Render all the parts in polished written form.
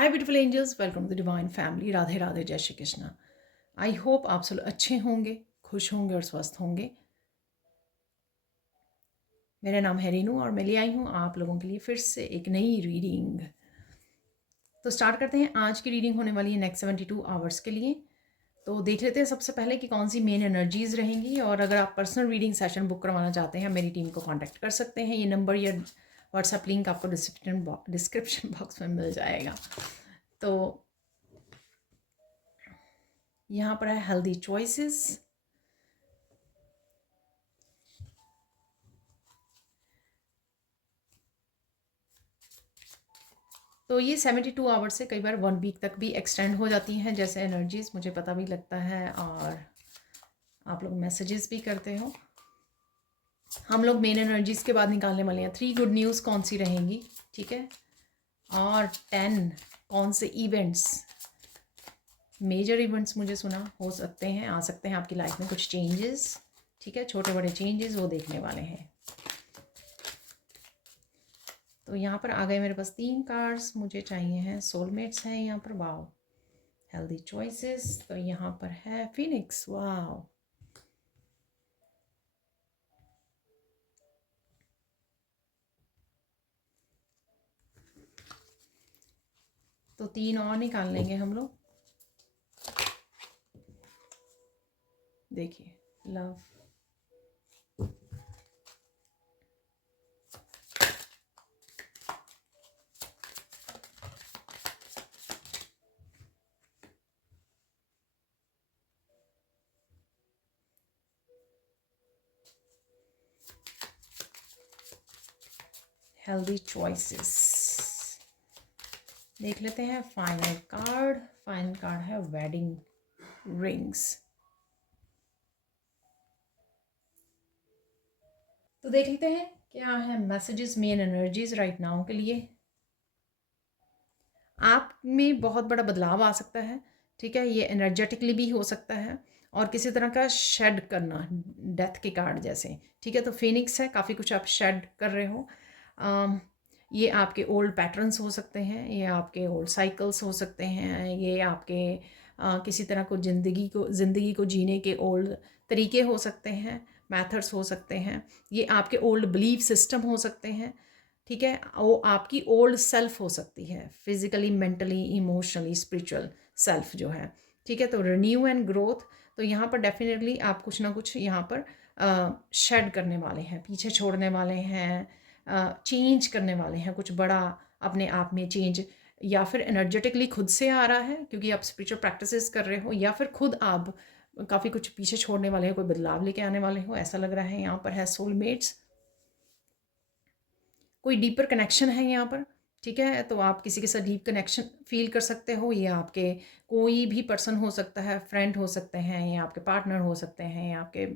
Hi beautiful angels, welcome to the divine family. Radhe Radhe, जय Shri Krishna. I hope आप सब अच्छे होंगे, खुश होंगे और स्वस्थ होंगे। मेरा नाम है रीनू और मैं ले आई हूँ आप लोगों के लिए फिर से एक नई रीडिंग। तो स्टार्ट करते हैं। आज की रीडिंग होने वाली है नेक्स्ट 72 आवर्स के लिए। तो देख लेते हैं सबसे पहले कि कौन सी मेन एनर्जीज रहेंगी। और अगर आप पर्सनल रीडिंग सेशन बुक करवाना चाहते हैं, मेरी टीम को कॉन्टैक्ट कर सकते हैं। ये नंबर या व्हाट्सएप लिंक आपको डिस्क्रिप्शन बॉक्स में मिल जाएगा। तो यहाँ पर है हेल्दी चॉइसेस। तो ये 72 आवर्स से कई बार 1 वीक तक भी एक्सटेंड हो जाती हैं, जैसे एनर्जीज मुझे पता भी लगता है और आप लोग मैसेजेस भी करते हो। हम लोग मेन एनर्जीज के बाद निकालने वाले हैं 3 गुड न्यूज़ कौन सी रहेंगी, ठीक है, और 10 कौन से इवेंट्स, मेजर इवेंट्स मुझे सुना हो सकते हैं, आ सकते हैं आपकी लाइफ में कुछ चेंजेस, ठीक है, छोटे बड़े चेंजेस वो देखने वाले हैं। तो यहाँ पर आ गए मेरे पास 3 कार्ड्स, मुझे चाहिए हैं सोलमेट्स हैं यहाँ पर। Wow, healthy choices. तो यहाँ पर है फिनिक्स। वाओ, तो 3 और निकाल लेंगे हम लोग। देखिए, लव, हेल्दी चॉइसेस। देख लेते हैं फाइनल कार्ड। फाइनल कार्ड है वेडिंग रिंग्स। तो देख लेते हैं क्या है messages, main energies right now के लिए। आप में बहुत बड़ा बदलाव आ सकता है, ठीक है, ये एनर्जेटिकली भी हो सकता है और किसी तरह का शेड करना, डेथ के कार्ड जैसे, ठीक है। तो फिनिक्स है, काफ़ी कुछ आप शेड कर रहे हो। ये आपके ओल्ड पैटर्न्स हो सकते हैं, ये आपके ओल्ड साइकिल्स हो सकते हैं, ये आपके किसी तरह को ज़िंदगी को जीने के ओल्ड तरीके हो सकते हैं, मेथड्स हो सकते हैं, ये आपके ओल्ड बिलीफ सिस्टम हो सकते हैं, ठीक है। वो आपकी ओल्ड सेल्फ हो सकती है, physically, mentally, emotionally, spiritual self जो है, ठीक है। तो रिन्यू एंड ग्रोथ, तो यहाँ पर डेफिनेटली आप कुछ ना कुछ यहाँ पर शेड करने वाले हैं, पीछे छोड़ने वाले हैं, चेंज करने वाले हैं, कुछ बड़ा अपने आप में चेंज, या फिर एनर्जेटिकली खुद से आ रहा है क्योंकि आप स्पिरिचुअल प्रैक्टिसेस कर रहे हो, या फिर खुद आप काफ़ी कुछ पीछे छोड़ने वाले हो, कोई बदलाव लेके आने वाले हो, ऐसा लग रहा है। यहाँ पर है सोलमेट्स, कोई डीपर कनेक्शन है यहाँ पर, ठीक है। तो आप किसी के साथ डीप कनेक्शन फील कर सकते हो। ये आपके कोई भी पर्सन हो सकता है, फ्रेंड हो सकते हैं, या आपके पार्टनर हो सकते हैं, या आपके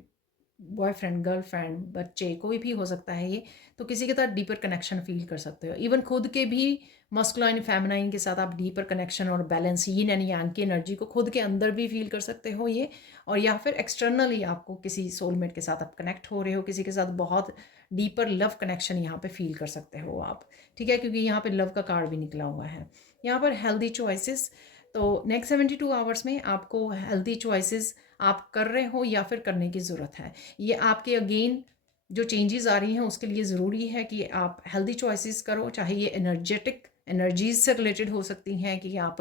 बॉयफ्रेंड, गर्लफ्रेंड, बच्चे, कोई भी हो सकता है ये। तो किसी के साथ डीपर कनेक्शन फील कर सकते हो। इवन खुद के भी मस्कुलाइन फेमिनाइन के साथ आप डीपर कनेक्शन और बैलेंस, यीन एंड यांग की एनर्जी को खुद के अंदर भी फील कर सकते हो ये। और या फिर एक्सटर्नली आपको किसी सोलमेट के साथ आप कनेक्ट हो रहे हो, किसी के साथ बहुत डीपर लव कनेक्शन यहाँ पे फील कर सकते हो आप, ठीक है, क्योंकि यहाँ पे लव का कार्ड भी निकला हुआ है। यहाँ पर हेल्दी चॉइसेस, तो नेक्स्ट 72 आवर्स में आपको हेल्दी चॉइसेस आप कर रहे हो या फिर करने की ज़रूरत है। ये आपके अगेन जो चेंजेस आ रही हैं उसके लिए ज़रूरी है कि आप हेल्दी चॉइसेस करो, चाहे ये एनर्जेटिक एनर्जीज से रिलेटेड हो सकती हैं कि आप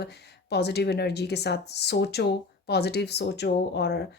पॉजिटिव एनर्जी के साथ सोचो, पॉजिटिव सोचो और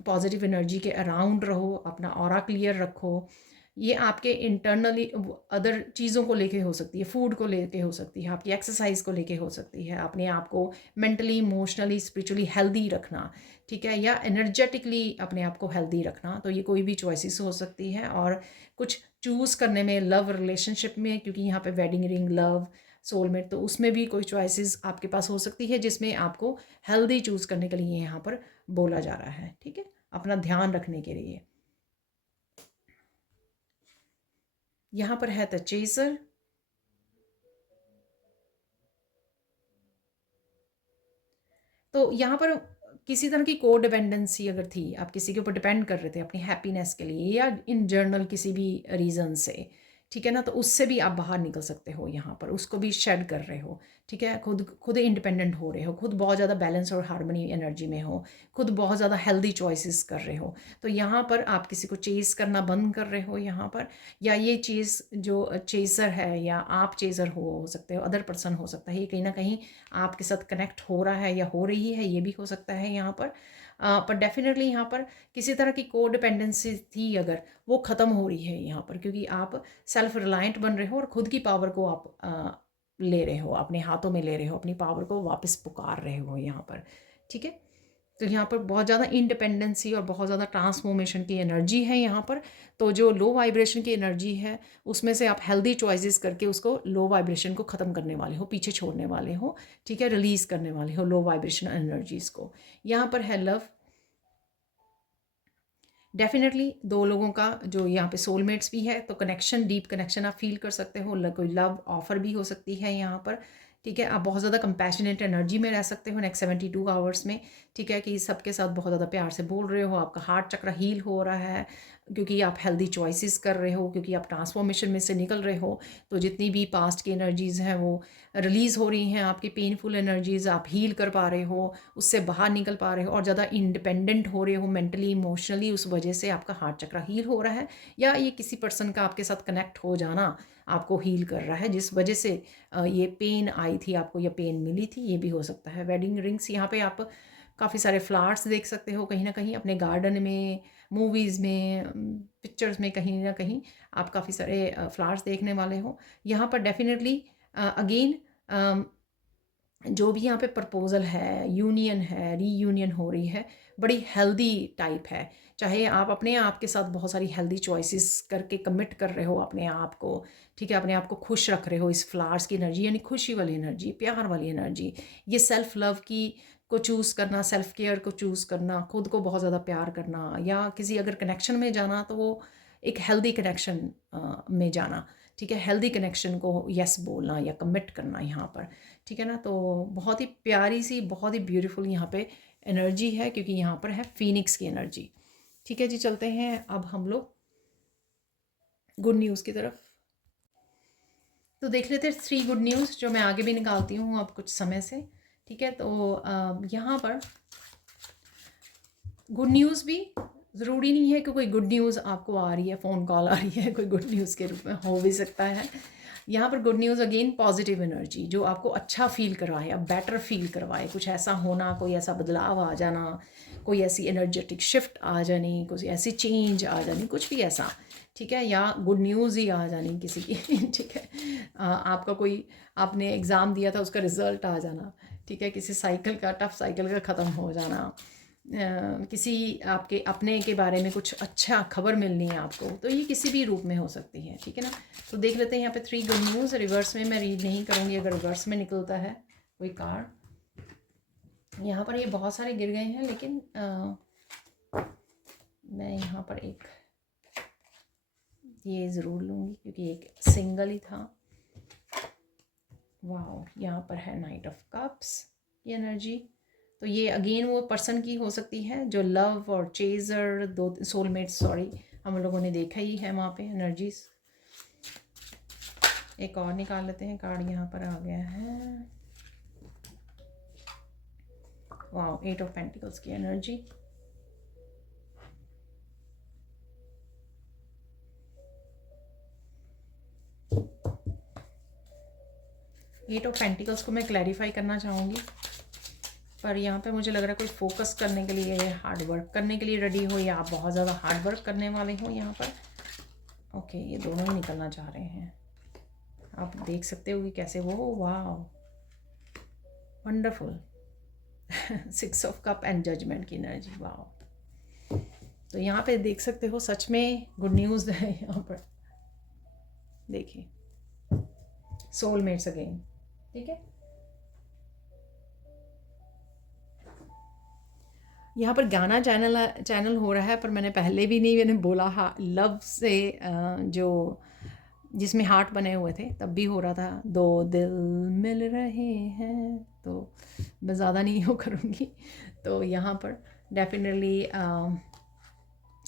पॉजिटिव एनर्जी के अराउंड रहो, अपना ऑरा क्लियर रखो। ये आपके इंटरनली अदर चीज़ों को लेके हो सकती है, फूड को लेके हो सकती है, आपकी एक्सरसाइज को लेके हो सकती है, अपने आप को मेंटली, इमोशनली, स्पिरिचुअली हेल्दी रखना, ठीक है, या एनर्जेटिकली अपने आप को हेल्दी रखना। तो ये कोई भी चॉइसेस हो सकती है। और कुछ चूज़ करने में, लव रिलेशनशिप में, क्योंकि यहाँ पे वेडिंग रिंग, लव, सोलमेट, तो उसमें भी कोई चॉइसेस आपके पास हो सकती है जिसमें आपको हेल्दी चूज़ करने के लिए यहाँ पर बोला जा रहा है, ठीक है, अपना ध्यान रखने के लिए। यहाँ पर है द चेजर, तो यहाँ पर किसी तरह की को डिपेंडेंसी अगर थी, आप किसी के ऊपर डिपेंड कर रहे थे अपनी हैप्पीनेस के लिए या इन जनरल किसी भी रीज़न से, ठीक है ना, तो उससे भी आप बाहर निकल सकते हो यहाँ पर, उसको भी शेड कर रहे हो, ठीक है, खुद खुद इंडिपेंडेंट हो रहे हो, खुद बहुत ज़्यादा बैलेंस और हार्मनी एनर्जी में हो, खुद बहुत ज़्यादा हेल्दी चॉइसेस कर रहे हो। तो यहाँ पर आप किसी को चेज़ करना बंद कर रहे हो यहाँ पर, या ये चीज़ जो चेज़र है या आप चेज़र हो सकते हो, अदर पर्सन हो सकता है, ये कहीं ना कहीं आपके साथ कनेक्ट हो रहा है या हो रही है, ये भी हो सकता है यहाँ पर डेफिनेटली यहाँ पर किसी तरह की को डिपेंडेंसी थी अगर, वो ख़त्म हो रही है यहाँ पर, क्योंकि आप सेल्फ रिलायंट बन रहे हो और ख़ुद की पावर को आप ले रहे हो, अपने हाथों में ले रहे हो, अपनी पावर को वापस पुकार रहे हो यहाँ पर, ठीक है। तो यहाँ पर बहुत ज़्यादा इंडिपेंडेंसी और बहुत ज़्यादा ट्रांसफॉर्मेशन की एनर्जी है यहाँ पर। तो जो लो वाइब्रेशन की एनर्जी है उसमें से आप हेल्दी चॉइसेस करके उसको लो वाइब्रेशन को ख़त्म करने वाले हो, पीछे छोड़ने वाले हो, ठीक है, रिलीज़ करने वाले हो लो वाइब्रेशन एनर्जीज़ को। यहाँ पर है लव। डेफिनेटली दो लोगों का जो यहाँ पे सोलमेट्स भी है, तो कनेक्शन, डीप कनेक्शन आप फील कर सकते हो, कोई लव ऑफर भी हो सकती है यहाँ पर, ठीक है। आप बहुत ज़्यादा कंपैशनेट एनर्जी में रह सकते हो नेक्स्ट 72 आवर्स में, ठीक है, कि सबके साथ बहुत ज़्यादा प्यार से बोल रहे हो, आपका हार्ट चक्र हील हो रहा है क्योंकि आप हेल्दी चॉइसेस कर रहे हो, क्योंकि आप ट्रांसफॉर्मेशन में से निकल रहे हो। तो जितनी भी पास्ट की एनर्जीज़ हैं वो रिलीज़ हो रही हैं, आपकी पेनफुल एनर्जीज़ आप हील कर पा रहे हो, उससे बाहर निकल पा रहे हो और ज़्यादा इंडिपेंडेंट हो रहे हो मेंटली इमोशनली, उस वजह से आपका हार्ट चक्र हील हो रहा है। या ये किसी पर्सन का आपके साथ कनेक्ट हो जाना आपको हील कर रहा है, जिस वजह से ये पेन आई थी आपको या पेन मिली थी, ये भी हो सकता है। वेडिंग रिंग्स, यहाँ पे आप काफ़ी सारे फ्लावर्स देख सकते हो कहीं ना कहीं अपने गार्डन में, मूवीज़ में, पिक्चर्स में, कहीं ना कहीं आप काफ़ी सारे फ्लावर्स देखने वाले हो यहाँ पर। डेफिनेटली अगेन जो भी यहाँ पे प्रपोज़ल है, यूनियन है, रीयूनियन हो रही है, बड़ी हेल्दी टाइप है। चाहे आप अपने आप के साथ बहुत सारी हेल्दी चॉइसेस करके कमिट कर रहे हो अपने आप को, ठीक है, अपने आप को खुश रख रहे हो इस फ्लावर्स की एनर्जी, यानी खुशी वाली एनर्जी, प्यार वाली एनर्जी, ये सेल्फ लव की को चूज़ करना, सेल्फ केयर को चूज़ करना, खुद को बहुत ज़्यादा प्यार करना, या किसी अगर कनेक्शन में जाना तो वो एक हेल्दी कनेक्शन में जाना, ठीक है, हेल्दी कनेक्शन को यस बोलना या कमिट करना यहाँ पर, ठीक है ना। तो बहुत ही प्यारी सी, बहुत ही ब्यूटीफुल यहाँ पे एनर्जी है, क्योंकि यहाँ पर है फीनिक्स की एनर्जी, ठीक है जी। चलते हैं अब हम लोग गुड न्यूज़ की तरफ। तो देख लेते हैं 3 गुड न्यूज़ जो मैं आगे भी निकालती हूँ अब कुछ समय से, ठीक है। तो यहाँ पर गुड न्यूज़ भी ज़रूरी नहीं है कि कोई गुड न्यूज़ आपको आ रही है, फ़ोन कॉल आ रही है, कोई गुड न्यूज़ के रूप में हो भी सकता है। यहाँ पर good news again positive energy जो आपको अच्छा फील करवाए, अब बेटर फील करवाए, कुछ ऐसा होना, कोई ऐसा बदलाव आ जाना, कोई ऐसी एनर्जेटिक शिफ्ट आ जानी, कोई ऐसी चेंज आ जानी, कुछ भी ऐसा, ठीक है, या गुड न्यूज़ ही आ जानी किसी की ठीक है। आपका कोई, आपने एग्ज़ाम दिया था उसका रिज़ल्ट आ जाना, ठीक है, किसी साइकिल का, टफ साइकिल का ख़त्म हो जाना, किसी आपके अपने के बारे में कुछ अच्छा खबर मिलनी है आपको, तो ये किसी भी रूप में हो सकती है, ठीक है ना। तो देख लेते हैं यहाँ पे 3 गुड न्यूज़। रिवर्स में मैं रीड नहीं करूँगी अगर रिवर्स में निकलता है कोई कार्ड। यहाँ पर ये बहुत सारे गिर गए हैं, लेकिन मैं यहाँ पर एक ये ज़रूर लूँगी क्योंकि एक सिंगल ही था। वाह, यहाँ पर है नाइट ऑफ कप्स की एनर्जी। तो ये अगेन वो पर्सन की हो सकती है जो लव और चेजर, दो सोलमेट, सॉरी, हम लोगों ने देखा ही है वहाँ पे एनर्जीज। एक और निकाल लेते हैं कार्ड, यहाँ पर आ गया है वाह, 8 ऑफ पेंटिकल्स की एनर्जी। एट ऑफ पेंटिकल्स को मैं क्लैरिफाई करना चाहूँगी, पर यहाँ पे मुझे लग रहा है कोई फोकस करने के लिए, हार्ड वर्क करने के लिए रेडी हो, या आप बहुत ज़्यादा हार्ड वर्क करने वाले हो यहाँ पर। ओके, ये दोनों ही निकलना चाह रहे हैं, आप देख सकते हो कि कैसे वो, वाह wonderful 6 of cup and judgement की एनर्जी, वाह। तो यहाँ पे देख सकते हो सच में गुड न्यूज़ है यहाँ पर, देखिए सोलमेट्स अगेन, ठीक है। यहाँ पर गाना चैनल हो रहा है, पर मैंने पहले भी नहीं, मैंने बोला हाँ, लव से जो जिसमें हार्ट बने हुए थे तब भी हो रहा था, दो दिल मिल रहे हैं, तो मैं ज़्यादा नहीं वो करूँगी। तो यहाँ पर डेफिनेटली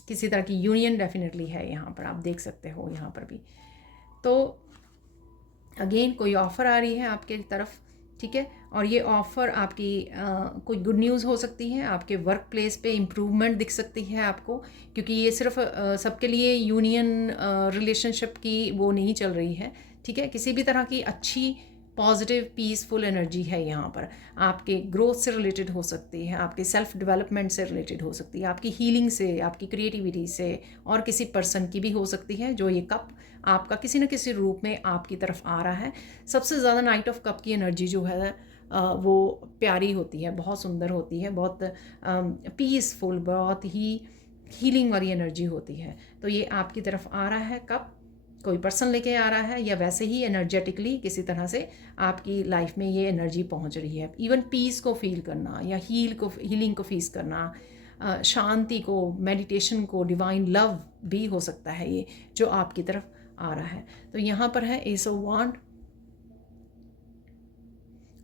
किसी तरह की यूनियन डेफिनेटली है यहाँ पर, आप देख सकते हो यहाँ पर भी। तो अगेन कोई ऑफ़र आ रही है आपके तरफ, ठीक है, और ये ऑफ़र आपकी कोई गुड न्यूज़ हो सकती है, आपके वर्क प्लेस पे इम्प्रूवमेंट दिख सकती है आपको, क्योंकि ये सिर्फ सबके लिए यूनियन रिलेशनशिप की वो नहीं चल रही है, ठीक है। किसी भी तरह की अच्छी पॉजिटिव पीसफुल एनर्जी है यहाँ पर, आपके ग्रोथ से रिलेटेड हो सकती है, आपके सेल्फ डेवलपमेंट से रिलेटेड हो सकती है, आपकी हीलिंग से, आपकी क्रिएटिविटी से, और किसी पर्सन की भी हो सकती है जो ये कप आपका किसी न किसी रूप में आपकी तरफ आ रहा है। सबसे ज़्यादा नाइट ऑफ कप की एनर्जी जो है वो प्यारी होती है, बहुत सुंदर होती है, बहुत पीसफुल, बहुत ही हीलिंग वाली एनर्जी होती है। तो ये आपकी तरफ आ रहा है कप, कोई पर्सन लेके आ रहा है, या वैसे ही एनर्जेटिकली किसी तरह से आपकी लाइफ में ये एनर्जी पहुंच रही है। इवन पीस को फील करना, या हीलिंग को फील करना, शांति को, मेडिटेशन को, डिवाइन लव भी हो सकता है ये जो आपकी तरफ आ रहा है। तो यहाँ पर है एस ऑफ वांड,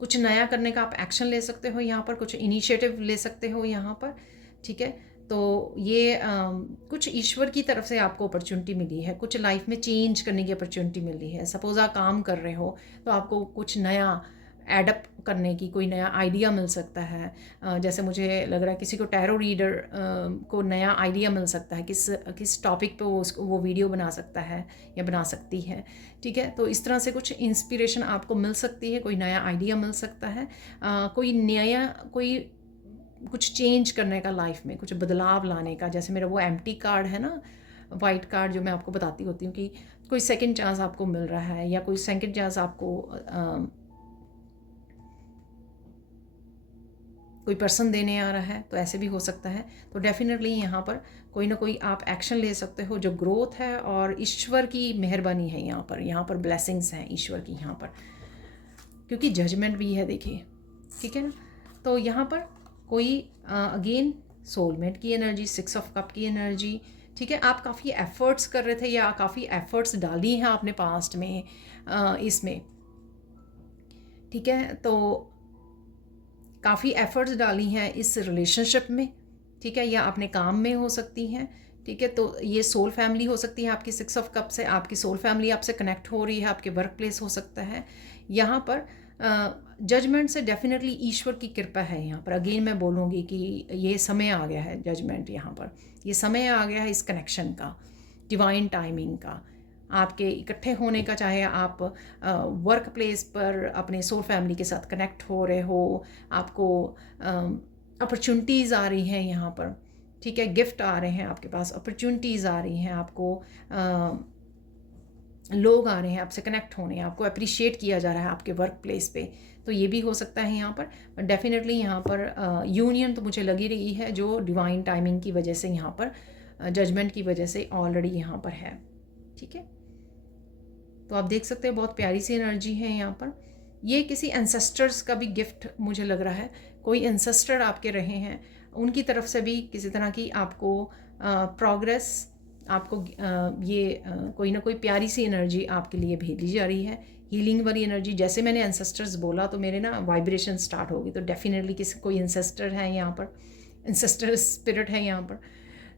कुछ नया करने का आप एक्शन ले सकते हो यहाँ पर, कुछ इनिशिएटिव ले सकते हो यहाँ पर, ठीक है। तो ये कुछ ईश्वर की तरफ से आपको अपॉर्चुनिटी मिली है, कुछ लाइफ में चेंज करने की अपॉर्चुनिटी मिली है। सपोज आप काम कर रहे हो तो आपको कुछ नया एडप्ट करने की कोई नया आइडिया मिल सकता है। जैसे मुझे लग रहा है किसी को टैरो रीडर को नया आइडिया मिल सकता है, किस टॉपिक पे वो वीडियो बना सकता है या बना सकती है, ठीक है। तो इस तरह से कुछ इंस्पिरेशन आपको मिल सकती है, कोई नया आइडिया मिल सकता है, कोई कुछ चेंज करने का लाइफ में, कुछ बदलाव लाने का। जैसे मेरा वो एम्प्टी कार्ड है ना, वाइट कार्ड, जो मैं आपको बताती होती हूँ कि कोई सेकंड चांस आपको मिल रहा है, या कोई सेकंड चांस आपको कोई पर्सन देने आ रहा है, तो ऐसे भी हो सकता है। तो डेफिनेटली यहाँ पर कोई ना कोई आप एक्शन ले सकते हो जो ग्रोथ है, और ईश्वर की मेहरबानी है यहाँ पर ब्लेसिंग्स हैं ईश्वर की यहाँ पर, क्योंकि जजमेंट भी है, देखिए, ठीक है ना। तो यहाँ पर कोई अगेन सोलमेट की एनर्जी, 6 ऑफ कप की एनर्जी, ठीक है। आप काफ़ी एफर्ट्स कर रहे थे, या काफ़ी एफर्ट्स डाली हैं आपने पास्ट में इसमें, ठीक है। तो काफ़ी एफ़र्ट्स डाली हैं इस रिलेशनशिप में, ठीक है, या अपने काम में हो सकती हैं, ठीक है। तो ये सोल फैमिली हो सकती है आपकी, 6 ऑफ कप से आपकी सोल फैमिली आपसे कनेक्ट हो रही है, आपके वर्क प्लेस हो सकता है। यहाँ पर जजमेंट से डेफिनेटली ईश्वर की कृपा है यहाँ पर। अगेन मैं बोलूँगी कि ये समय आ गया है जजमेंट, यहाँ पर ये समय आ गया है इस कनेक्शन का, डिवाइन टाइमिंग का, आपके इकट्ठे होने का। चाहे आप वर्क प्लेस पर अपने सोल फैमिली के साथ कनेक्ट हो रहे हो, आपको अपॉर्चुनिटीज़ आ रही हैं यहाँ पर, ठीक है, गिफ्ट आ रहे हैं आपके पास, अपॉर्चुनिटीज़ आ रही हैं आपको, लोग आ रहे हैं आपसे कनेक्ट होने, आपको अप्रिशिएट किया जा रहा है आपके वर्क प्लेस पे। तो ये भी हो सकता है यहाँ पर। डेफिनेटली यहाँ पर यूनियन तो मुझे लगी रही है जो डिवाइन टाइमिंग की वजह से यहाँ पर, जजमेंट की वजह से ऑलरेडी यहाँ पर है, ठीक है। तो आप देख सकते हैं बहुत प्यारी सी एनर्जी है यहाँ पर। ये किसी एंसेस्टर्स का भी गिफ्ट मुझे लग रहा है, कोई एंसेस्टर आपके रहे हैं, उनकी तरफ से भी किसी तरह की आपको प्रोग्रेस, आपको कोई ना कोई प्यारी सी एनर्जी आपके लिए भेजी जा रही है, हीलिंग वाली एनर्जी। जैसे मैंने एंसेस्टर्स बोला तो मेरे ना वाइब्रेशन स्टार्ट होगी, तो डेफिनेटली कोई एंसेस्टर है यहाँ पर, एंसेस्टर स्पिरिट है यहाँ पर।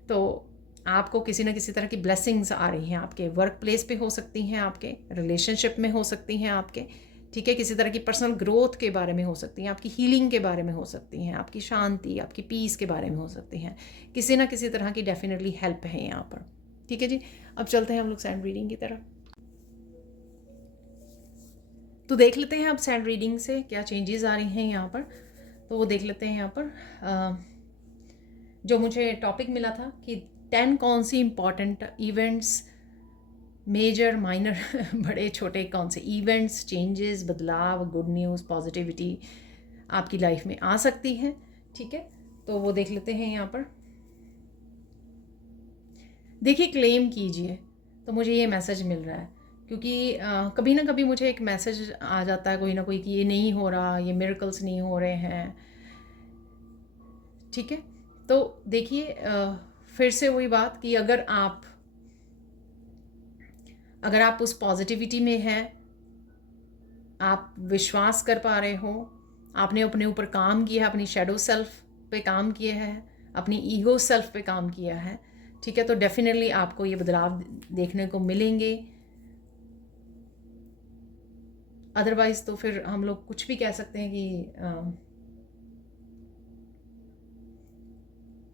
तो आपको किसी न किसी तरह की ब्लेसिंग्स आ रही हैं, आपके वर्क प्लेस पे हो सकती हैं, आपके रिलेशनशिप में हो सकती हैं आपके, ठीक है, किसी तरह की पर्सनल ग्रोथ के बारे में हो सकती हैं, आपकी हीलिंग के बारे में हो सकती हैं, आपकी शांति, आपकी पीस के बारे में हो सकती हैं, किसी न किसी तरह की डेफिनेटली हेल्प है यहाँ पर, ठीक है जी। अब चलते हैं हम लोग सैंड रीडिंग की तरफ। तो देख लेते हैं अब सैंड रीडिंग से क्या चेंजेस आ रही हैं यहाँ पर। तो वो देख लेते हैं यहाँ पर जो मुझे टॉपिक मिला था कि 10 कौन सी इम्पॉर्टेंट इवेंट्स, मेजर माइनर बड़े छोटे कौन से इवेंट्स, चेंजेस, बदलाव, गुड न्यूज़, पॉजिटिविटी आपकी लाइफ में आ सकती है, ठीक है। तो वो देख लेते हैं यहाँ पर। देखिए, क्लेम कीजिए, तो मुझे ये मैसेज मिल रहा है, क्योंकि कभी ना कभी मुझे एक मैसेज आ जाता है कोई ना कोई कि ये नहीं हो रहा, ये मिरेकल्स नहीं हो रहे हैं, ठीक है। तो देखिए, फिर से वही बात कि अगर आप उस पॉजिटिविटी में हैं, आप विश्वास कर पा रहे हो, आपने अपने ऊपर काम किया है, अपनी शैडो सेल्फ पे काम किया है, अपनी ईगो सेल्फ पे काम किया है, ठीक है, तो डेफिनेटली आपको ये बदलाव देखने को मिलेंगे। अदरवाइज़ तो फिर हम लोग कुछ भी कह सकते हैं कि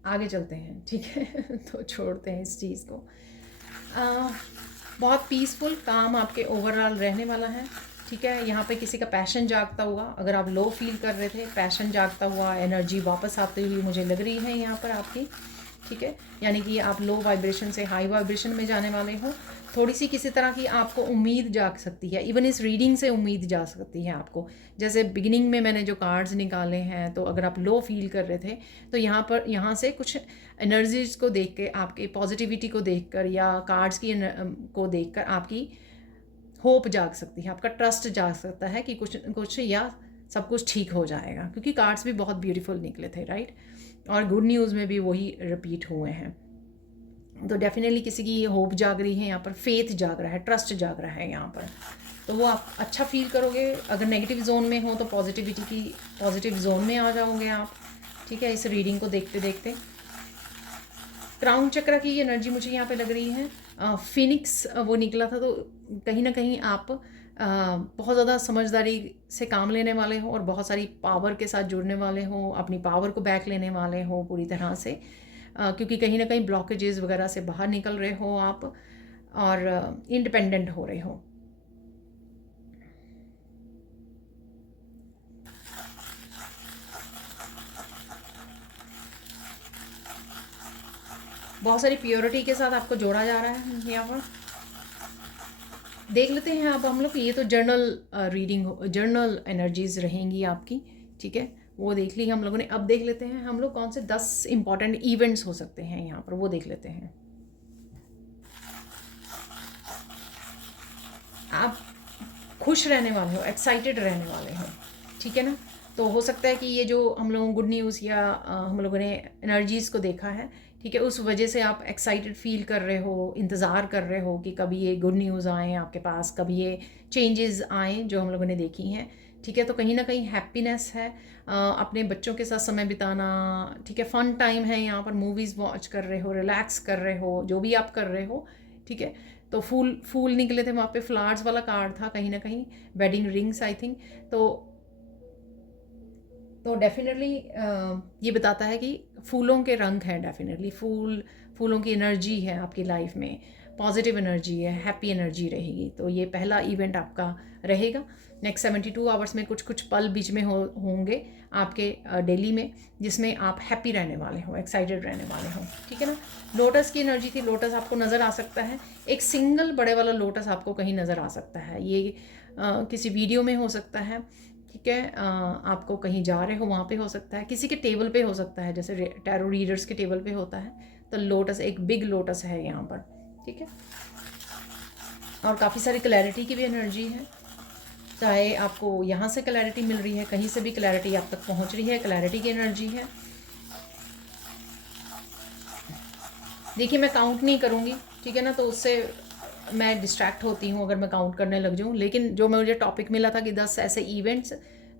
आगे चलते हैं, ठीक है। तो छोड़ते हैं इस चीज़ को। अ, बहुत पीसफुल काम आपके ओवरऑल रहने वाला है, ठीक है। यहाँ पे किसी का पैशन जागता हुआ, अगर आप लो फील कर रहे थे, पैशन जागता हुआ, एनर्जी वापस आती हुई मुझे लग रही है यहाँ पर आपकी, ठीक है। यानी कि आप लो वाइब्रेशन से हाई वाइब्रेशन में जाने वाले हो। थोड़ी सी किसी तरह की आपको उम्मीद जाग सकती है, इवन इस रीडिंग से उम्मीद जा सकती है आपको। जैसे बिगिनिंग में मैंने जो कार्ड्स निकाले हैं, तो अगर आप लो फील कर रहे थे तो यहाँ से कुछ एनर्जीज को देख के, आपके पॉजिटिविटी को देखकर या कार्ड्स की को देखकर आपकी होप जाग सकती है, आपका ट्रस्ट जाग सकता है कि कुछ कुछ या सब कुछ ठीक हो जाएगा, क्योंकि कार्ड्स भी बहुत ब्यूटीफुल निकले थे, राइट। और गुड न्यूज़ में भी वही रिपीट हुए हैं। तो डेफिनेटली किसी की होप जाग रही है यहाँ पर, फेथ जाग रहा है, ट्रस्ट जाग रहा है यहाँ पर। तो वो आप अच्छा फील करोगे। अगर नेगेटिव जोन में हो तो पॉजिटिविटी की पॉजिटिव जोन में आ जाओगे आप, ठीक है, इस रीडिंग को देखते देखते। क्राउन चक्र की एनर्जी मुझे यहाँ पे लग रही है। फिनिक्स वो निकला था, तो कहीं ना कहीं आप बहुत ज़्यादा समझदारी से काम लेने वाले हो और बहुत सारी पावर के साथ जुड़ने वाले हो, अपनी पावर को बैक लेने वाले हो पूरी तरह से, क्योंकि कहीं ना कहीं ब्लॉकेजेस वगैरह से बाहर निकल रहे हो आप और इंडिपेंडेंट हो रहे हो। बहुत सारी प्योरिटी के साथ आपको जोड़ा जा रहा है यहाँ पर। देख लेते हैं अब हम लोग, ये तो जर्नल रीडिंग, जर्नल एनर्जीज रहेंगी आपकी, ठीक है, वो देख ली हम लोगों ने। अब देख लेते हैं हम लोग कौन से 10 इंपॉर्टेंट इवेंट्स हो सकते हैं यहाँ पर, वो देख लेते हैं। आप खुश रहने वाले हो, एक्साइटेड रहने वाले हो, ठीक है ना। तो हो सकता है कि ये जो हम लोगों गुड न्यूज़ या हम लोगों ने एनर्जीज़ को देखा है, ठीक है, उस वजह से आप एक्साइटेड फील कर रहे हो, इंतज़ार कर रहे हो कि कभी ये गुड न्यूज़ आएँ आपके पास, कभी ये चेंजेस आएँ जो हम लोगों ने देखी हैं, ठीक है। तो कहीं ना कहीं हैप्पीनेस है, अपने बच्चों के साथ समय बिताना, ठीक है, फ़न टाइम है यहाँ पर, मूवीज़ वॉच कर रहे हो, रिलैक्स कर रहे हो, जो भी आप कर रहे हो, ठीक है। तो फूल फूल निकले थे वहाँ पे, फ्लावर्स वाला कार्ड था कहीं ना कहीं, वेडिंग रिंग्स आई थिंक। तो डेफिनेटली ये बताता है कि फूलों के रंग हैं, डेफिनेटली फूलों की एनर्जी है आपकी लाइफ में, पॉजिटिव एनर्जी है, हैप्पी एनर्जी रहेगी। तो ये पहला इवेंट आपका रहेगा। नेक्स्ट 72 आवर्स में कुछ कुछ पल बीच में होंगे आपके डेली में, जिसमें आप हैप्पी रहने वाले हो, एक्साइटेड रहने वाले हो, ठीक है ना। लोटस की एनर्जी थी, लोटस आपको नज़र आ सकता है, एक सिंगल बड़े वाला लोटस आपको कहीं नज़र आ सकता है। ये किसी वीडियो में हो सकता है, ठीक है, आपको कहीं जा रहे हो वहाँ पे हो सकता है, किसी के टेबल पे हो सकता है, जैसे टैरो रीडर्स के टेबल पे होता है। तो लोटस, एक बिग लोटस है यहाँ पर, ठीक है। और काफ़ी सारी क्लैरिटी की भी एनर्जी है, चाहे आपको यहाँ से क्लैरिटी मिल रही है, कहीं से भी क्लैरिटी आप तक पहुँच रही है, क्लैरिटी की एनर्जी है। देखिए मैं काउंट नहीं करूँगी, ठीक है ना, तो उससे मैं डिस्ट्रैक्ट होती हूँ अगर मैं काउंट करने लग जाऊँ। लेकिन जो मुझे टॉपिक मिला था कि 10 ऐसे इवेंट्स,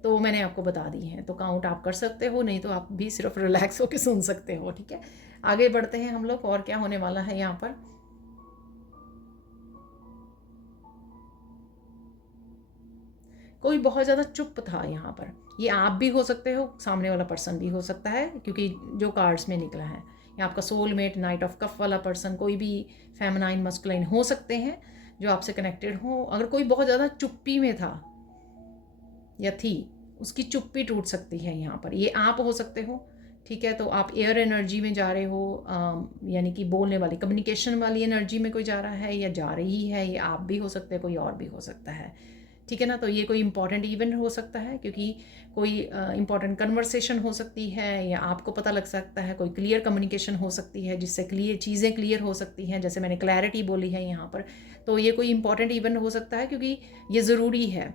तो मैंने आपको बता दी हैं, तो काउंट आप कर सकते हो, नहीं तो आप भी सिर्फ रिलैक्स होकर सुन सकते हो, ठीक है। आगे बढ़ते हैं हम लोग, और क्या होने वाला है यहाँ पर। कोई बहुत ज़्यादा चुप था यहाँ पर, ये आप भी हो सकते हो, सामने वाला पर्सन भी हो सकता है, क्योंकि जो कार्ड्स में निकला है, या आपका सोलमेट, नाइट ऑफ कप वाला पर्सन, कोई भी फेमिनाइन मस्कुलाइन हो सकते हैं जो आपसे कनेक्टेड हो। अगर कोई बहुत ज़्यादा चुप्पी में था या थी, उसकी चुप्पी टूट सकती है यहाँ पर, ये आप हो सकते हो, ठीक है। तो आप एयर एनर्जी में जा रहे हो, यानी कि बोलने वाली, कम्युनिकेशन वाली एनर्जी में कोई जा रहा है या जा रही है, ये आप भी हो सकते हैं, कोई और भी हो सकता है, ठीक है ना। तो ये कोई इंपॉर्टेंट इवेंट हो सकता है, क्योंकि कोई इंपॉर्टेंट कन्वर्सेशन हो सकती है, या आपको पता लग सकता है, कोई क्लियर कम्युनिकेशन हो सकती है जिससे चीज़ें क्लियर हो सकती हैं, जैसे मैंने क्लैरिटी बोली है यहाँ पर। तो ये कोई इंपॉर्टेंट इवेंट हो सकता है, क्योंकि ये ज़रूरी है,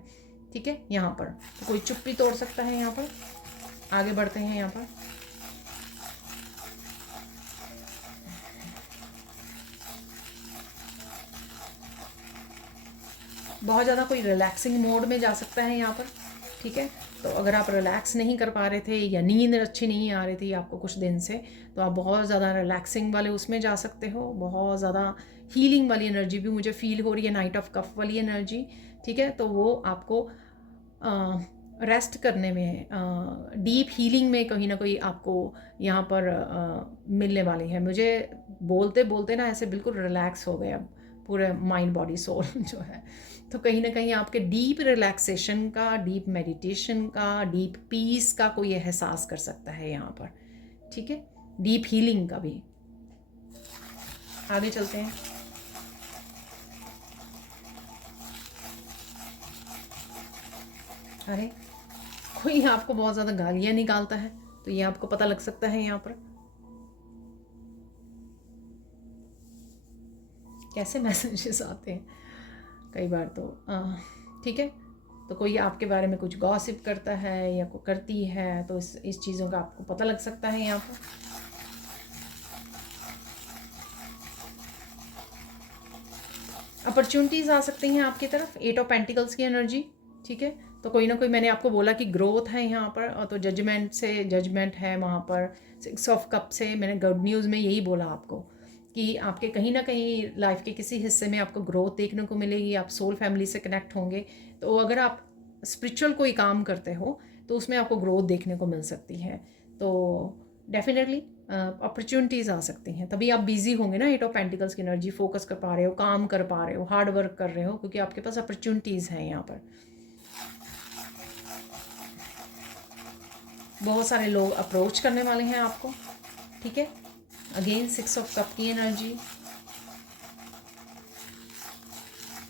ठीक है। यहाँ पर तो कोई चुप्पी तोड़ सकता है यहाँ पर। आगे बढ़ते हैं यहाँ पर। बहुत ज़्यादा कोई रिलैक्सिंग मोड में जा सकता है यहाँ पर, ठीक है। तो अगर आप रिलैक्स नहीं कर पा रहे थे या नींद अच्छी नहीं आ रही थी आपको कुछ दिन से, तो आप बहुत ज़्यादा रिलैक्सिंग वाले उसमें जा सकते हो। बहुत ज़्यादा हीलिंग वाली एनर्जी भी मुझे फील हो रही है, नाइट ऑफ कप वाली एनर्जी, ठीक है। तो वो आपको रेस्ट करने में, डीप हीलिंग में कहीं ना कहीं आपको यहाँ पर मिलने वाली है। मुझे बोलते बोलते ना ऐसे बिल्कुल रिलैक्स हो गए अब पूरे माइंड बॉडी सोल जो है। तो कहीं ना कहीं आपके डीप रिलैक्सेशन का, डीप मेडिटेशन का, डीप पीस का कोई एहसास कर सकता है यहाँ पर, ठीक है, डीप हीलिंग का भी। आगे चलते हैं। अरे, कोई आपको बहुत ज़्यादा गालियाँ निकालता है तो ये आपको पता लग सकता है यहाँ पर कैसे मैसेजेस आते हैं कई बार तो। ठीक है, तो कोई आपके बारे में कुछ गॉसिप करता है या कोई करती है तो इस चीज़ों का आपको पता लग सकता है यहाँ पर। अपॉर्चुनिटीज़ आ सकती हैं आपकी तरफ, 8 ऑफ पेंटिकल्स की एनर्जी, ठीक है। तो कोई ना कोई, मैंने आपको बोला कि ग्रोथ है यहाँ पर, और तो जजमेंट से जजमेंट है वहाँ पर। 6 ऑफ कप से मैंने गुड न्यूज़ में यही बोला आपको कि आपके कहीं ना कहीं लाइफ के किसी हिस्से में आपको ग्रोथ देखने को मिलेगी, आप सोल फैमिली से कनेक्ट होंगे। तो अगर आप स्पिरिचुअल कोई काम करते हो तो उसमें आपको ग्रोथ देखने को मिल सकती है। तो डेफिनेटली अपॉर्चुनिटीज़ आ सकती हैं, तभी आप बिजी होंगे ना। 8 ऑफ पेंटिकल्स की एनर्जी, फोकस कर पा रहे हो, काम कर पा रहे हो, हार्ड वर्क कर रहे हो, क्योंकि आपके पास अपॉर्चुनिटीज़ हैं यहाँ पर। बहुत सारे लोग अप्रोच करने वाले हैं आपको, ठीक है। अगेन 6 ऑफ कप की एनर्जी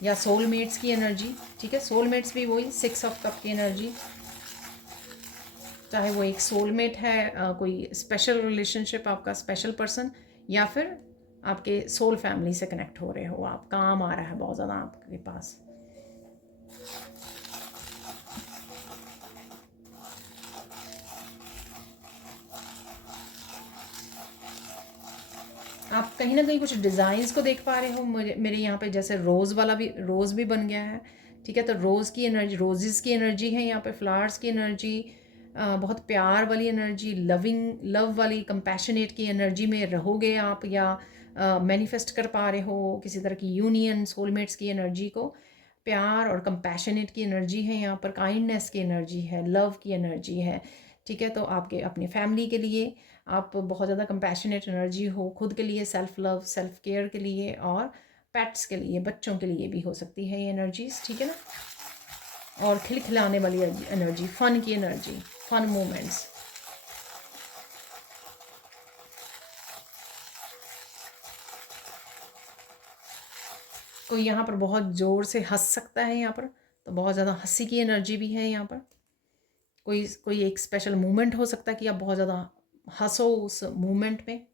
या सोलमेट्स की एनर्जी, ठीक है। सोलमेट्स भी वही 6 ऑफ कप की एनर्जी, चाहे वो एक सोलमेट है, कोई स्पेशल रिलेशनशिप, आपका स्पेशल पर्सन, या फिर आपके सोल फैमिली से कनेक्ट हो रहे हो आप, काम आ रहा है बहुत ज़्यादा आपके पास। आप कहीं ना कहीं कुछ डिज़ाइंस को देख पा रहे हो। मेरे यहाँ पे जैसे रोज़ वाला भी, रोज़ भी बन गया है, ठीक है। तो रोज़ की एनर्जी, रोजेज़ की एनर्जी है यहाँ पे, फ्लावर्स की एनर्जी, बहुत प्यार वाली एनर्जी, लविंग लव वाली, कंपैशनेट की एनर्जी में रहोगे आप, या मैनिफेस्ट कर पा रहे हो किसी तरह की यूनियन, सोलमेट्स की एनर्जी को। प्यार और कंपैशनेट की एनर्जी है यहाँ पर, काइंडनेस की एनर्जी है, लव की एनर्जी है, ठीक है। तो आपके अपनी फैमिली के लिए आप बहुत ज़्यादा कंपैशनेट एनर्जी हो, खुद के लिए सेल्फ लव, सेल्फ केयर के लिए, और पेट्स के लिए, बच्चों के लिए भी हो सकती है ये एनर्जीज, ठीक है ना। और खिलखिलाने वाली एनर्जी, फन की एनर्जी, फन मोमेंट्स। कोई यहाँ पर बहुत ज़ोर से हंस सकता है यहाँ पर, तो बहुत ज़्यादा हंसी की एनर्जी भी है यहाँ पर। कोई कोई एक स्पेशल मूवमेंट हो सकता है कि आप बहुत ज़्यादा हंसो उस मूवमेंट में।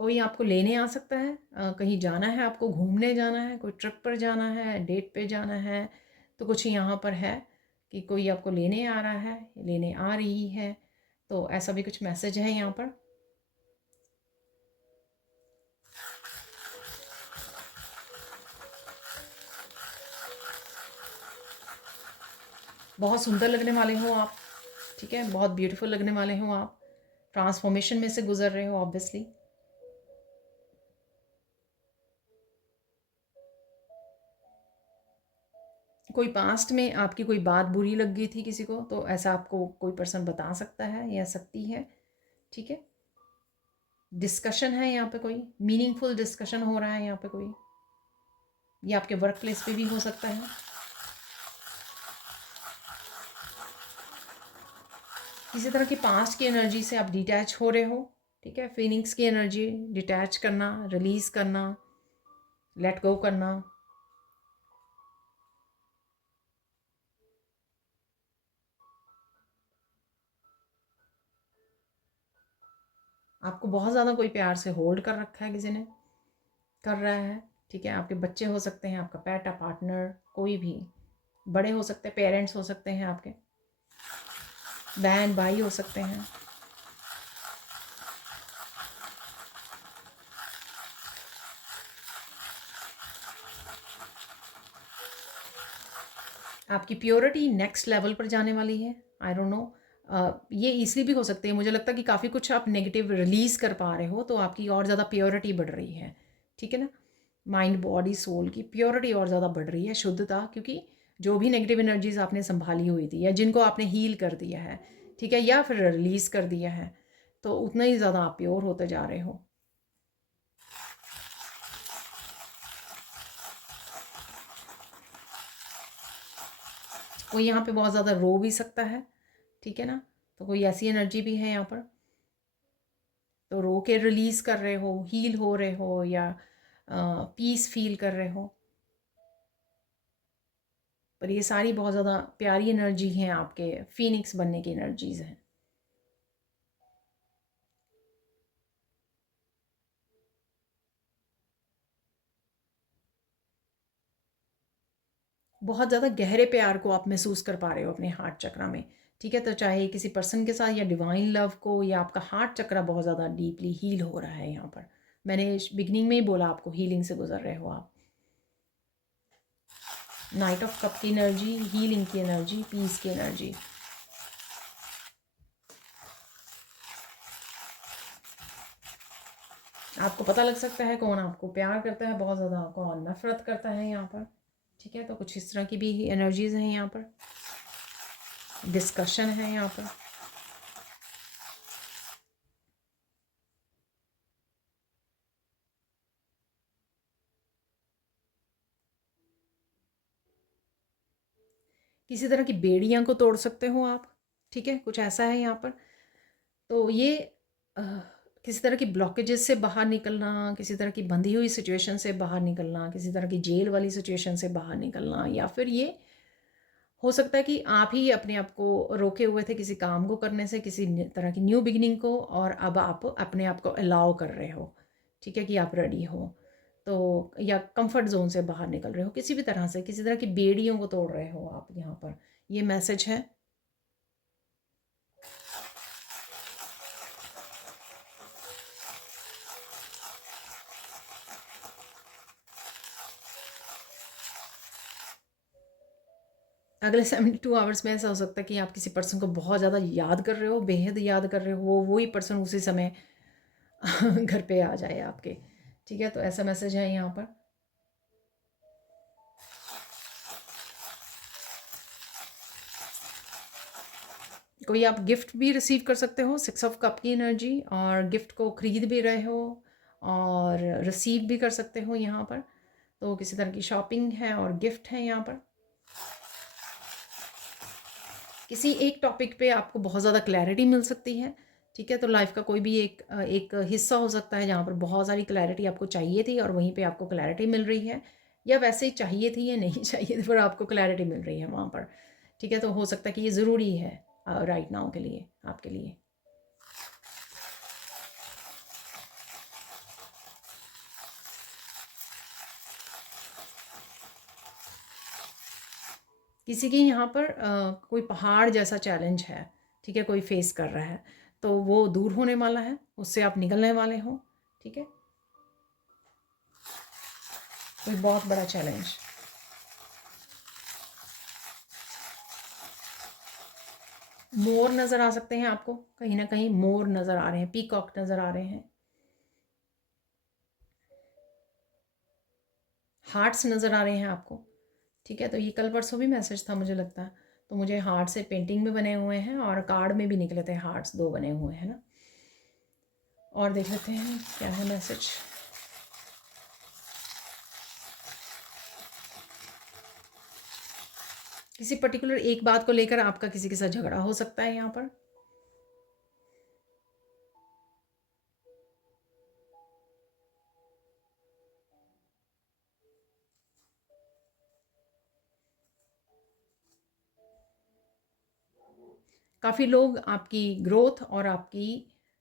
कोई आपको लेने आ सकता है, कहीं जाना है आपको, घूमने जाना है, कोई ट्रिप पर जाना है, डेट पे जाना है, तो कुछ यहाँ पर है कि कोई आपको लेने आ रहा है, लेने आ रही है, तो ऐसा भी कुछ मैसेज है यहाँ पर। बहुत सुंदर लगने वाले हो आप, ठीक है, बहुत ब्यूटीफुल लगने वाले हो आप, ट्रांसफॉर्मेशन में से गुजर रहे हो ऑब्वियसली। कोई पास्ट में आपकी कोई बात बुरी लग गई थी किसी को, तो ऐसा आपको कोई पर्सन बता सकता है या सकती है, ठीक है। डिस्कशन है यहाँ पे, कोई मीनिंगफुल डिस्कशन हो रहा है यहाँ पे कोई, ये आपके वर्क प्लेस पे भी हो सकता है। किसी तरह की पास्ट की एनर्जी से आप डिटैच हो रहे हो, ठीक है। फीलिंग्स की एनर्जी, डिटैच करना, रिलीज करना, लेट गो करना। आपको बहुत ज़्यादा कोई प्यार से होल्ड कर रखा है, किसी ने कर रहा है, ठीक है। आपके बच्चे हो सकते हैं, आपका पेट, पार्टनर, कोई भी, बड़े हो सकते हैं, पेरेंट्स हो सकते हैं आपके, बहन भाई हो सकते हैं। आपकी प्योरिटी नेक्स्ट लेवल पर जाने वाली है। आई डोंट नो, ये इसलिए भी हो सकते हैं, मुझे लगता है कि काफ़ी कुछ आप नेगेटिव रिलीज़ कर पा रहे हो, तो आपकी और ज़्यादा प्योरिटी बढ़ रही है, ठीक है ना। माइंड बॉडी सोल की प्योरिटी और ज़्यादा बढ़ रही है, शुद्धता, क्योंकि जो भी नेगेटिव एनर्जीज आपने संभाली हुई थी या जिनको आपने हील कर दिया है, ठीक है, या फिर रिलीज़ कर दिया है, तो उतना ही ज़्यादा आप प्योर होते जा रहे हो। कोई यहाँ पे बहुत ज़्यादा रो भी सकता है, ठीक है ना, तो कोई ऐसी एनर्जी भी है यहाँ पर, तो रो के रिलीज़ कर रहे हो, हील हो रहे हो, या पीस फील कर रहे हो। पर ये सारी बहुत ज़्यादा प्यारी एनर्जी हैं, आपके फीनिक्स बनने की एनर्जीज़ हैं। बहुत ज़्यादा गहरे प्यार को आप महसूस कर पा रहे हो अपने हार्ट चक्रा में, ठीक है, तो चाहे किसी पर्सन के साथ या डिवाइन लव को, या आपका हार्ट चक्रा बहुत ज़्यादा डीपली हील हो रहा है यहाँ पर। मैंने बिगनिंग में ही बोला आपको, हीलिंग से गुजर रहे हो आप। नाइट ऑफ कप की एनर्जी, हीलिंग की एनर्जी, पीस की एनर्जी। आपको पता लग सकता है कौन आपको प्यार करता है बहुत ज़्यादा, कौन नफरत करता है यहाँ पर, ठीक है, तो कुछ इस तरह की भी एनर्जीज़ हैं यहाँ पर, डिस्कशन है यहाँ पर। किसी तरह की बेड़ियाँ को तोड़ सकते हो आप, ठीक है, कुछ ऐसा है यहाँ पर। तो ये अ, किसी तरह की ब्लॉकेजेस से बाहर निकलना, किसी तरह की बंधी हुई सिचुएशन से बाहर निकलना, किसी तरह की जेल वाली सिचुएशन से बाहर निकलना, या फिर ये हो सकता है कि आप ही अपने आप को रोके हुए थे किसी काम को करने से, किसी तरह की न्यू बिगिनिंग को, और अब आप अपने आप को अलाउ कर रहे हो, ठीक है, कि आप रेडी हो, तो या कंफर्ट जोन से बाहर निकल रहे हो, किसी भी तरह से, किसी तरह की बेड़ियों को तोड़ रहे हो आप यहाँ पर, ये मैसेज है। अगले 72 आवर्स में ऐसा हो सकता है कि आप किसी पर्सन को बहुत ज़्यादा याद कर रहे हो, बेहद याद कर रहे हो, वो वही पर्सन उसी समय घर पे आ जाए आपके, ठीक है, तो ऐसा मैसेज है यहाँ पर। कोई आप गिफ्ट भी रिसीव कर सकते हो, 6 ऑफ कप की एनर्जी, और गिफ्ट को खरीद भी रहे हो और रिसीव भी कर सकते हो यहाँ पर, तो किसी तरह की शॉपिंग है और गिफ्ट है यहाँ पर। किसी एक टॉपिक पे आपको बहुत ज़्यादा क्लैरिटी मिल सकती है, ठीक है, तो लाइफ का कोई भी एक हिस्सा हो सकता है जहाँ पर बहुत सारी क्लैरिटी आपको चाहिए थी और वहीं पे आपको क्लैरिटी मिल रही है, या वैसे ही चाहिए थी या नहीं चाहिए थी पर आपको क्लैरिटी मिल रही है वहाँ पर, ठीक है, तो हो सकता है कि ये ज़रूरी है राइट नाउ के लिए, आपके लिए। किसी की यहाँ पर कोई पहाड़ जैसा चैलेंज है, ठीक है, कोई फेस कर रहा है, तो वो दूर होने वाला है, उससे आप निकलने वाले हो, ठीक है, कोई बहुत बड़ा चैलेंज। मोर नज़र आ सकते हैं आपको, कहीं ना कहीं मोर नज़र आ रहे हैं, पीकॉक नज़र आ रहे हैं, हार्ट्स नज़र आ रहे हैं आपको, ठीक है, तो ये कल परसों भी मैसेज था मुझे लगता है, तो मुझे हार्ट से पेंटिंग में बने हुए हैं और कार्ड में भी निकले थे हार्ट्स, दो बने हुए हैं ना। और देख लेते हैं क्या है मैसेज। किसी पर्टिकुलर एक बात को लेकर आपका किसी के साथ झगड़ा हो सकता है यहाँ पर, काफ़ी लोग आपकी ग्रोथ और आपकी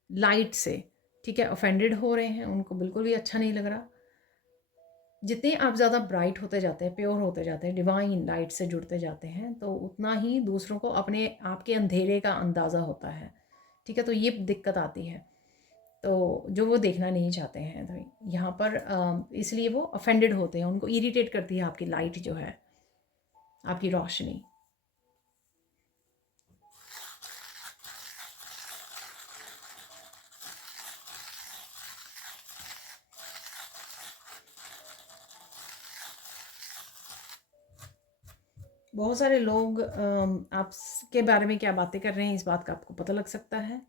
लाइट से, ठीक है, ऑफेंडेड हो रहे हैं, उनको बिल्कुल भी अच्छा नहीं लग रहा। जितने आप ज़्यादा ब्राइट होते जाते हैं, प्योर होते जाते हैं, डिवाइन लाइट से जुड़ते जाते हैं, तो उतना ही दूसरों को अपने आपके अंधेरे का अंदाज़ा होता है, ठीक है, तो ये दिक्कत आती है, तो जो वो देखना नहीं चाहते हैं, तो यहाँ पर इसलिए वो ऑफेंडेड होते हैं, उनको इरिटेट करती है आपकी लाइट जो है, आपकी रोशनी। बहुत सारे लोग आपके बारे में क्या बातें कर रहे हैं इस बात का आपको पता लग सकता है।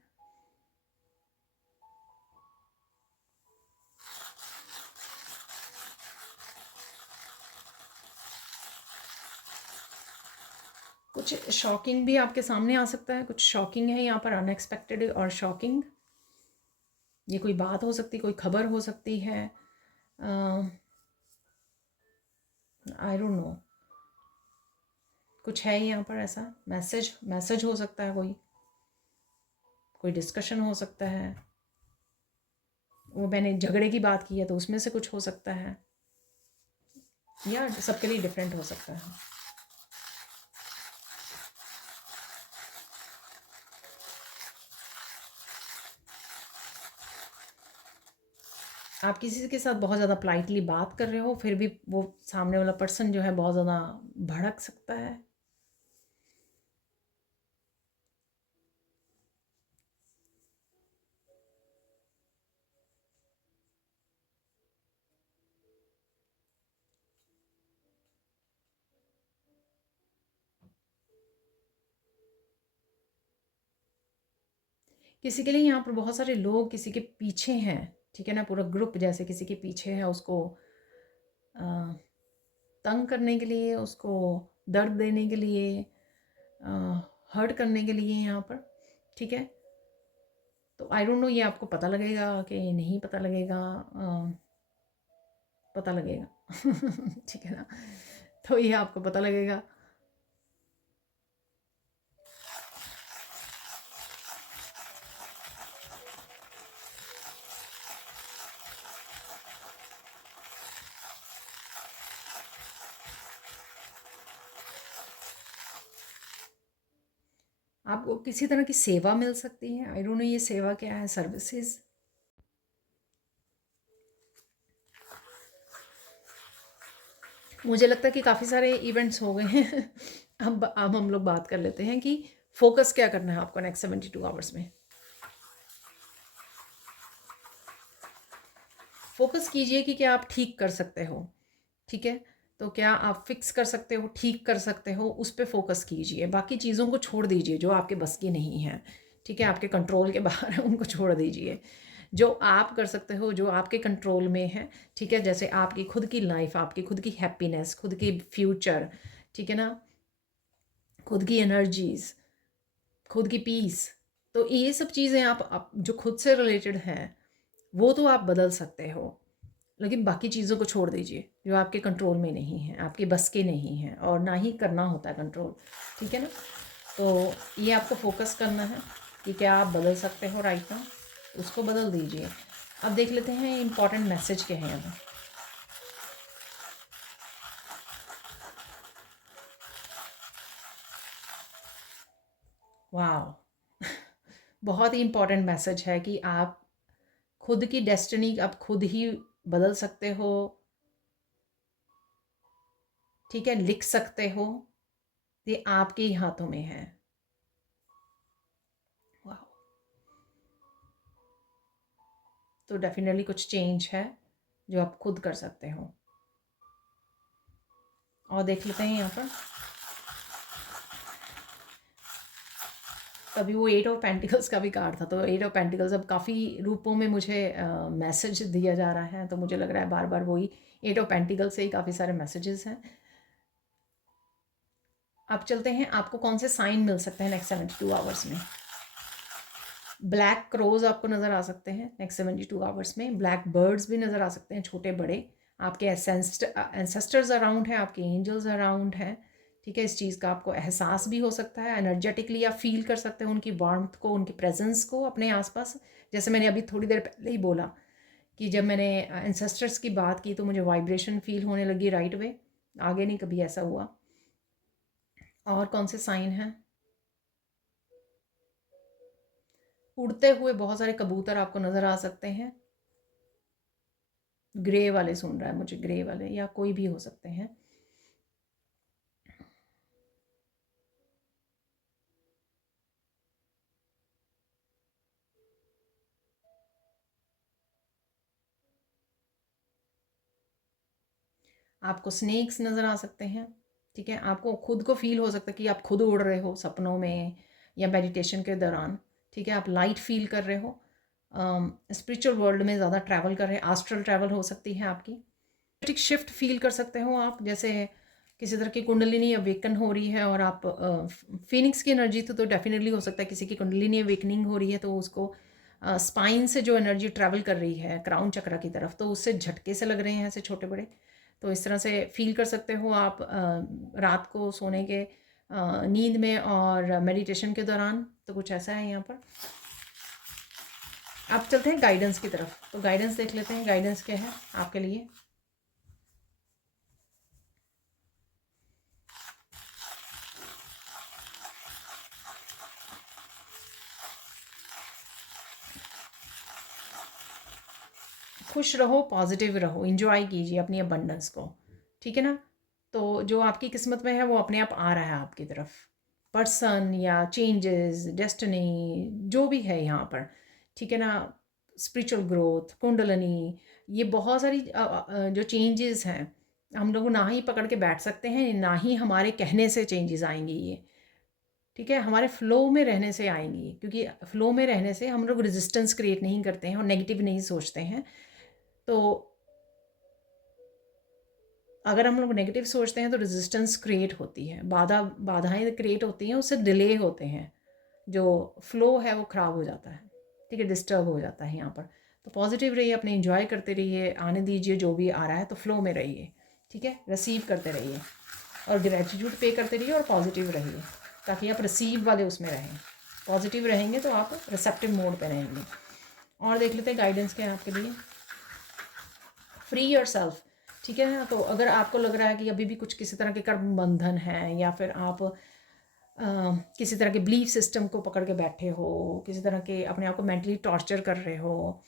कुछ शॉकिंग भी आपके सामने आ सकता है, कुछ शॉकिंग है यहाँ पर, अनएक्सपेक्टेड और शॉकिंग। ये कोई बात हो सकती है, कोई खबर हो सकती है, आई डोंट नो, कुछ है यहाँ पर ऐसा। मैसेज मैसेज हो सकता है, कोई डिस्कशन हो सकता है। वो मैंने झगड़े की बात की है तो उसमें से कुछ हो सकता है, या सबके लिए डिफरेंट हो सकता है। आप किसी के साथ बहुत ज़्यादा पोलाइटली बात कर रहे हो, फिर भी वो सामने वाला पर्सन जो है बहुत ज़्यादा भड़क सकता है। किसी के लिए यहाँ पर बहुत सारे लोग किसी के पीछे हैं, ठीक है ना, पूरा ग्रुप जैसे किसी के पीछे है, उसको तंग करने के लिए, उसको दर्द देने के लिए, हर्ट करने के लिए यहाँ पर, ठीक है। तो आई डोंट नो ये आपको पता लगेगा कि नहीं पता लगेगा, पता लगेगा ठीक है ना, तो ये आपको पता लगेगा। आपको किसी तरह की सेवा मिल सकती है, आई डोंट नो ये सेवा क्या है, सर्विसेज। मुझे लगता है कि काफ़ी सारे इवेंट्स हो गए हैं अब हम लोग बात कर लेते हैं कि फोकस क्या करना है आपको नेक्स्ट 72 आवर्स में। फोकस कीजिए कि क्या आप ठीक कर सकते हो, ठीक है। तो क्या आप फिक्स कर सकते हो, ठीक कर सकते हो, उस पर फोकस कीजिए। बाकी चीज़ों को छोड़ दीजिए जो आपके बस की नहीं है, ठीक है, आपके कंट्रोल के बाहर है, उनको छोड़ दीजिए। जो आप कर सकते हो, जो आपके कंट्रोल में है, ठीक है, जैसे आपकी खुद की लाइफ, आपकी खुद की हैप्पीनेस, खुद की फ्यूचर, ठीक है ना, खुद की एनर्जीज, खुद की पीस। तो ये सब चीज़ें आप जो खुद से रिलेटेड हैं वो तो आप बदल सकते हो, लेकिन बाकी चीज़ों को छोड़ दीजिए जो आपके कंट्रोल में नहीं है, आपके बस के नहीं है, और ना ही करना होता है कंट्रोल, ठीक है ना। तो ये आपको फोकस करना है कि क्या आप बदल सकते हो राइट नाउ, उसको बदल दीजिए। अब देख लेते हैं इंपॉर्टेंट मैसेज क्या है अब। वाह बहुत ही इंपॉर्टेंट मैसेज है कि आप खुद की डेस्टिनी आप खुद ही बदल सकते हो, ठीक है, लिख सकते हो, ये आपके ही हाथों में है। वाह, तो डेफिनेटली कुछ चेंज है जो आप खुद कर सकते हो। और देख लेते हैं यहाँ पर, तभी वो 8 ऑफ पेंटिकल्स का भी कार्ड था, तो 8 ऑफ पेंटिकल्स अब काफ़ी रूपों में मुझे मैसेज दिया जा रहा है, तो मुझे लग रहा है बार बार वही 8 ऑफ पेंटिकल्स से ही काफ़ी सारे मैसेजेस हैं। अब चलते हैं आपको कौन से साइन मिल सकते हैं नेक्स्ट 72 आवर्स में। ब्लैक क्रोज आपको नज़र आ सकते हैं नेक्स्ट 72 आवर्स में, ब्लैक बर्ड्स भी नज़र आ सकते हैं, छोटे बड़े, आपके एंसेस्टर्स अराउंड हैं, आपके एंजल्स अराउंड हैं, ठीक है। इस चीज़ का आपको एहसास भी हो सकता है, एनर्जेटिकली आप फील कर सकते हैं उनकी वार्मथ को, उनकी प्रेजेंस को अपने आसपास। जैसे मैंने अभी थोड़ी देर पहले ही बोला कि जब मैंने एंसेस्टर्स की बात की तो मुझे वाइब्रेशन फील होने लगी राइट वे, आगे नहीं कभी ऐसा हुआ। और कौन से साइन हैं, उड़ते हुए बहुत सारे कबूतर आपको नज़र आ सकते हैं, ग्रे वाले सुन रहा है मुझे, ग्रे वाले या कोई भी हो सकते हैं। आपको स्नेक्स नज़र आ सकते हैं, ठीक है, आपको खुद को फील हो सकता है कि आप खुद उड़ रहे हो सपनों में या मेडिटेशन के दौरान। ठीक है, आप लाइट फील कर रहे हो, स्पिरिचुअल वर्ल्ड में ज़्यादा ट्रैवल कर रहे हैं, एस्ट्रल ट्रैवल हो सकती है आपकी। एनर्जेटिक शिफ्ट फील कर सकते हो आप, जैसे किसी तरह की कुंडलिनी अवेकन हो रही है और आप फिनिक्स की एनर्जी तो डेफिनेटली हो सकता है किसी की कुंडलिनी अवेकनिंग हो रही है, तो उसको स्पाइन से जो एनर्जी ट्रैवल कर रही है क्राउन चक्रा की तरफ, तो उससे झटके से लग रहे हैं ऐसे छोटे बड़े। तो इस तरह से फील कर सकते हो आप रात को सोने के नींद में और मेडिटेशन के दौरान। तो कुछ ऐसा है यहाँ पर। अब चलते हैं गाइडेंस की तरफ, तो गाइडेंस देख लेते हैं, गाइडेंस क्या है आपके लिए। खुश रहो, पॉजिटिव रहो, इंजॉय कीजिए अपनी अबंडेंस को। ठीक है ना, तो जो आपकी किस्मत में है वो अपने आप आ रहा है आपकी तरफ, पर्सन या चेंजेस, डेस्टिनी, जो भी है यहाँ पर। ठीक है ना, स्पिरिचुअल ग्रोथ, कुंडलनी, ये बहुत सारी जो चेंजेस हैं, हम लोग ना ही पकड़ के बैठ सकते हैं, ना ही हमारे कहने से चेंजेस आएंगी ये। ठीक है, हमारे फ्लो में रहने से आएंगी, क्योंकि फ्लो में रहने से हम लोग रेजिस्टेंस क्रिएट नहीं करते हैं और नेगेटिव नहीं सोचते हैं। तो अगर हम लोग नेगेटिव सोचते हैं तो रेजिस्टेंस क्रिएट होती है, बाधाएं क्रिएट होती हैं, उससे डिले होते हैं, जो फ्लो है वो ख़राब हो जाता है। ठीक है, डिस्टर्ब हो जाता है यहाँ पर। तो पॉजिटिव रहिए, अपने इंजॉय करते रहिए, आने दीजिए जो भी आ रहा है, तो फ्लो में रहिए। ठीक है, रिसीव करते रहिए और ग्रेटिट्यूड पे करते रहिए और पॉजिटिव रहिए, ताकि आप रिसीव वाले उसमें रहें। पॉजिटिव रहेंगे तो आप रिसेप्टिव मोड पे रहेंगे। और देख लेते हैं गाइडेंस क्या है आपके लिए। Free your self. ठीक है ना, तो अगर आपको लग रहा है कि अभी भी कुछ किसी तरह के कर्म बंधन है, या फिर आप किसी तरह के बिलीफ सिस्टम को पकड़ के बैठे हो, किसी तरह के अपने आप को मेंटली टॉर्चर कर रहे हो,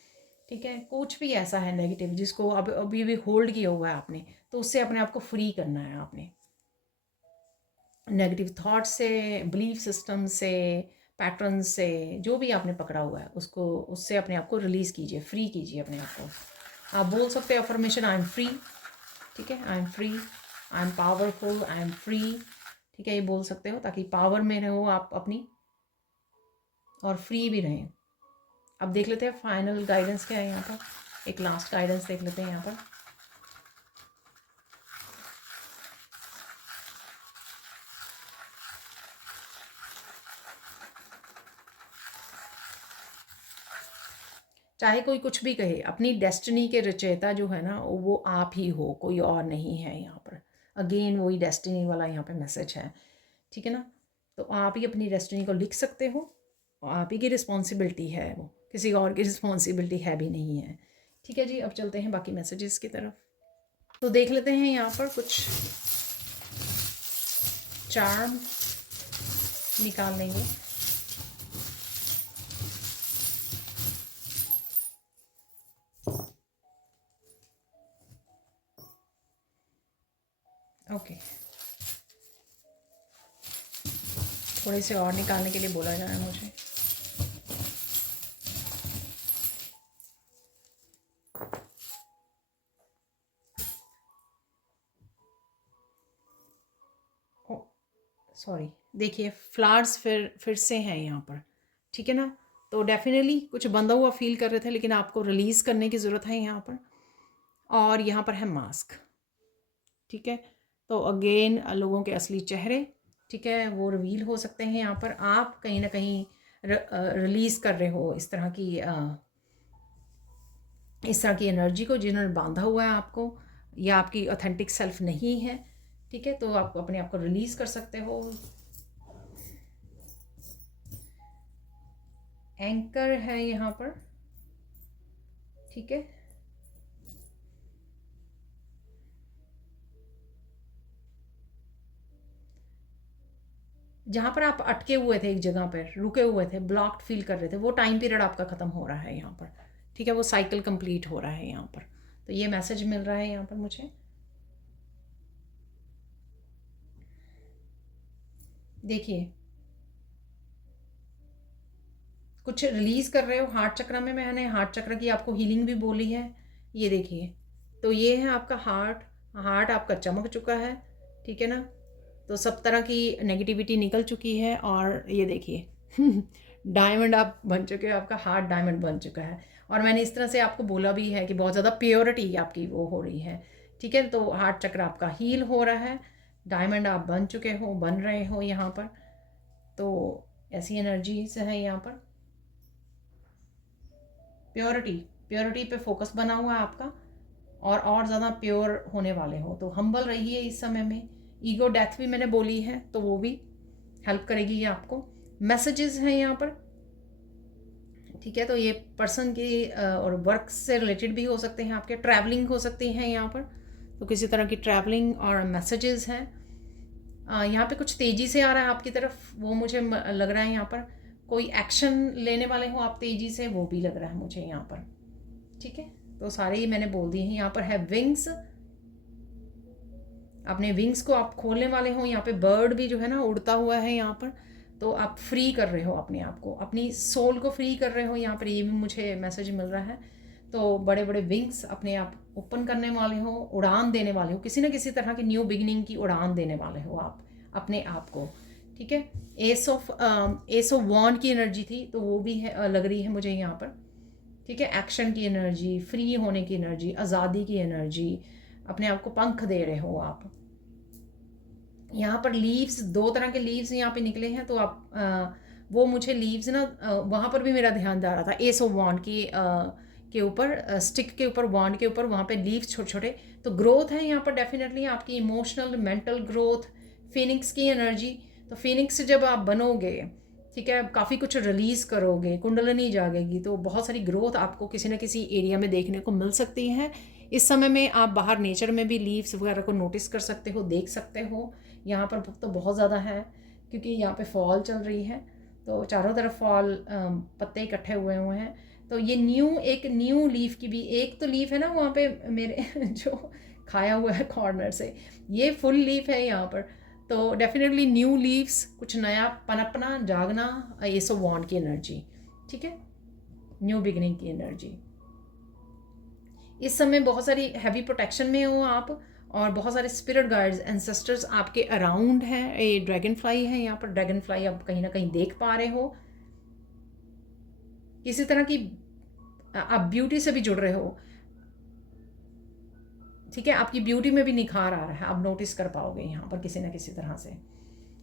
ठीक है, कुछ भी ऐसा है नेगेटिव जिसको अब अभी भी होल्ड किया हुआ है आपने, तो उससे अपने आप को फ्री करना है आपने। नेगेटिव थॉट से, बिलीफ सिस्टम से, पैटर्न से, जो भी आपने पकड़ा हुआ है उसको, उससे अपने आप को रिलीज़ कीजिए, फ्री कीजिए अपने आप को। आप बोल सकते हैं अफर्मेशन, आई एम फ्री। ठीक है, I am free, I am powerful, I am free. ठीक है, ये बोल सकते हो ताकि पावर में रहो आप अपनी, और फ्री भी रहें। अब देख लेते हैं फाइनल गाइडेंस क्या है यहाँ पर, एक लास्ट गाइडेंस देख लेते हैं यहाँ पर। चाहे कोई कुछ भी कहे, अपनी डेस्टिनी के रचयिता जो है ना वो आप ही हो, कोई और नहीं है यहाँ पर। अगेन वही डेस्टिनी वाला यहाँ पे मैसेज है। ठीक है ना, तो आप ही अपनी डेस्टिनी को लिख सकते हो, आप ही की रिस्पॉन्सिबिलिटी है वो, किसी और की रिस्पॉन्सिबिलिटी है भी नहीं है। ठीक है जी, अब चलते हैं बाकी मैसेजेस की तरफ। तो देख लेते हैं यहाँ पर कुछ चार्म निकाल लेंगे। ओके, थोड़े से और निकालने के लिए बोला जा रहा है मुझे। सॉरी, देखिए फ्लावर्स फिर से हैं यहाँ पर। ठीक है ना, तो डेफिनेटली कुछ बंधा हुआ फील कर रहे थे, लेकिन आपको रिलीज़ करने की ज़रूरत है यहाँ पर। और यहाँ पर है मास्क। ठीक है, तो अगेन लोगों के असली चेहरे, ठीक है, वो रिवील हो सकते हैं यहाँ पर। आप कहीं ना कहीं रिलीज़ कर रहे हो इस तरह की एनर्जी को जिन्होंने बांधा हुआ है आपको, या आपकी ऑथेंटिक सेल्फ नहीं है। ठीक है, तो आप अपने आप को रिलीज़ कर सकते हो। एंकर है यहाँ पर। ठीक है, जहाँ पर आप अटके हुए थे, एक जगह पर रुके हुए थे, ब्लॉक्ड फील कर रहे थे, वो टाइम पीरियड आपका ख़त्म हो रहा है यहाँ पर। ठीक है, वो साइकिल कंप्लीट हो रहा है यहाँ पर। तो ये मैसेज मिल रहा है यहाँ पर मुझे। देखिए, कुछ रिलीज़ कर रहे हो हार्ट चक्र में, मैंने हार्ट चक्र की आपको हीलिंग भी बोली है। ये देखिए, तो ये है आपका हार्ट, हार्ट आपका चमक चुका है। ठीक है ना, तो सब तरह की नेगेटिविटी निकल चुकी है। और ये देखिए डायमंड आप बन चुके हो, आपका हार्ट डायमंड बन चुका है। और मैंने इस तरह से आपको बोला भी है कि बहुत ज़्यादा प्योरिटी आपकी वो हो रही है, ठीक है। तो हार्ट चक्र आपका हील हो रहा है, डायमंड आप बन चुके हो, बन रहे हो यहाँ पर। तो ऐसी एनर्जीज है यहाँ पर। प्योरिटी, प्योरिटी पे फोकस बना हुआ है आपका, और ज़्यादा प्योर होने वाले हो। तो हम्बल रहिए इस समय में। ईगो डेथ भी मैंने बोली है, तो वो भी हेल्प करेगी ये आपको। मैसेजेस हैं यहाँ पर, ठीक है। तो ये पर्सन की और वर्क से रिलेटेड भी हो सकते हैं, आपके ट्रैवलिंग हो सकती हैं यहाँ पर। तो किसी तरह की ट्रैवलिंग और मैसेजेस हैं। यहाँ पे कुछ तेज़ी से आ रहा है आपकी तरफ, वो मुझे लग रहा है यहाँ पर। कोई एक्शन लेने वाले हो आप तेज़ी से, वो भी लग रहा है मुझे यहाँ पर, ठीक है। तो सारे ही मैंने बोल दिए हैं। यहाँ पर है विंग्स, अपने विंग्स को आप खोलने वाले हो। यहाँ पे बर्ड भी जो है ना उड़ता हुआ है यहाँ पर। तो आप फ्री कर रहे हो अपने आप को, अपनी सोल को फ्री कर रहे हो यहाँ पर, ये भी मुझे मैसेज मिल रहा है। तो बड़े बड़े विंग्स अपने आप ओपन करने वाले हो, उड़ान देने वाले हो, किसी न किसी तरह की न्यू बिगिनिंग की उड़ान देने वाले हो आप अपने आप को, ठीक है। एस ऑफ वॉन्ड की एनर्जी थी, तो वो भी है, लग रही है मुझे यहाँ पर, ठीक है। एक्शन की एनर्जी, फ्री होने की एनर्जी, आज़ादी की एनर्जी, अपने आप को पंख दे रहे हो आप। यहाँ पर लीव्स, दो तरह के लीव्स यहाँ पे निकले हैं। तो आप वो मुझे लीव्स ना वहाँ पर भी मेरा ध्यान जा रहा था, एस ऑफ वॉन्ड की के ऊपर, स्टिक के ऊपर, वॉन्ड के ऊपर, वहाँ पे लीव्स छोटे छोटे। तो ग्रोथ है यहाँ पर डेफिनेटली आपकी, इमोशनल मेंटल ग्रोथ, फिनिक्स की एनर्जी। तो फिनिक्स जब आप बनोगे, ठीक है, काफ़ी कुछ रिलीज़ करोगे, कुंडलनी जागेगी, तो बहुत सारी ग्रोथ आपको किसी न किसी एरिया में देखने को मिल सकती है। इस समय में आप बाहर नेचर में भी लीव्स वगैरह को नोटिस कर सकते हो, देख सकते हो। यहाँ पर तो बहुत ज़्यादा है, क्योंकि यहाँ पे फॉल चल रही है, तो चारों तरफ फॉल, पत्ते इकट्ठे हुए हुए हैं। तो ये एक न्यू लीफ की भी, एक तो लीफ है ना वहाँ पे मेरे जो खाया हुआ है कॉर्नर से, ये फुल लीफ है यहाँ पर। तो डेफिनेटली न्यू लीव्स, कुछ नया पनपना, जागना, ये सब वॉन्ड की एनर्जी, ठीक है, न्यू बिगिनिंग की एनर्जी। इस समय बहुत सारी हैवी प्रोटेक्शन में हो आप, और बहुत सारे स्पिरिट गाइड्स, एंसेस्टर्स आपके अराउंड हैं। ये ड्रैगन फ्लाई है यहाँ पर, ड्रैगन फ्लाई आप कहीं ना कहीं देख पा रहे हो। किसी तरह की आप ब्यूटी से भी जुड़ रहे हो, ठीक है। आपकी ब्यूटी में भी निखार आ रहा है, आप नोटिस कर पाओगे यहाँ पर किसी ना किसी तरह से।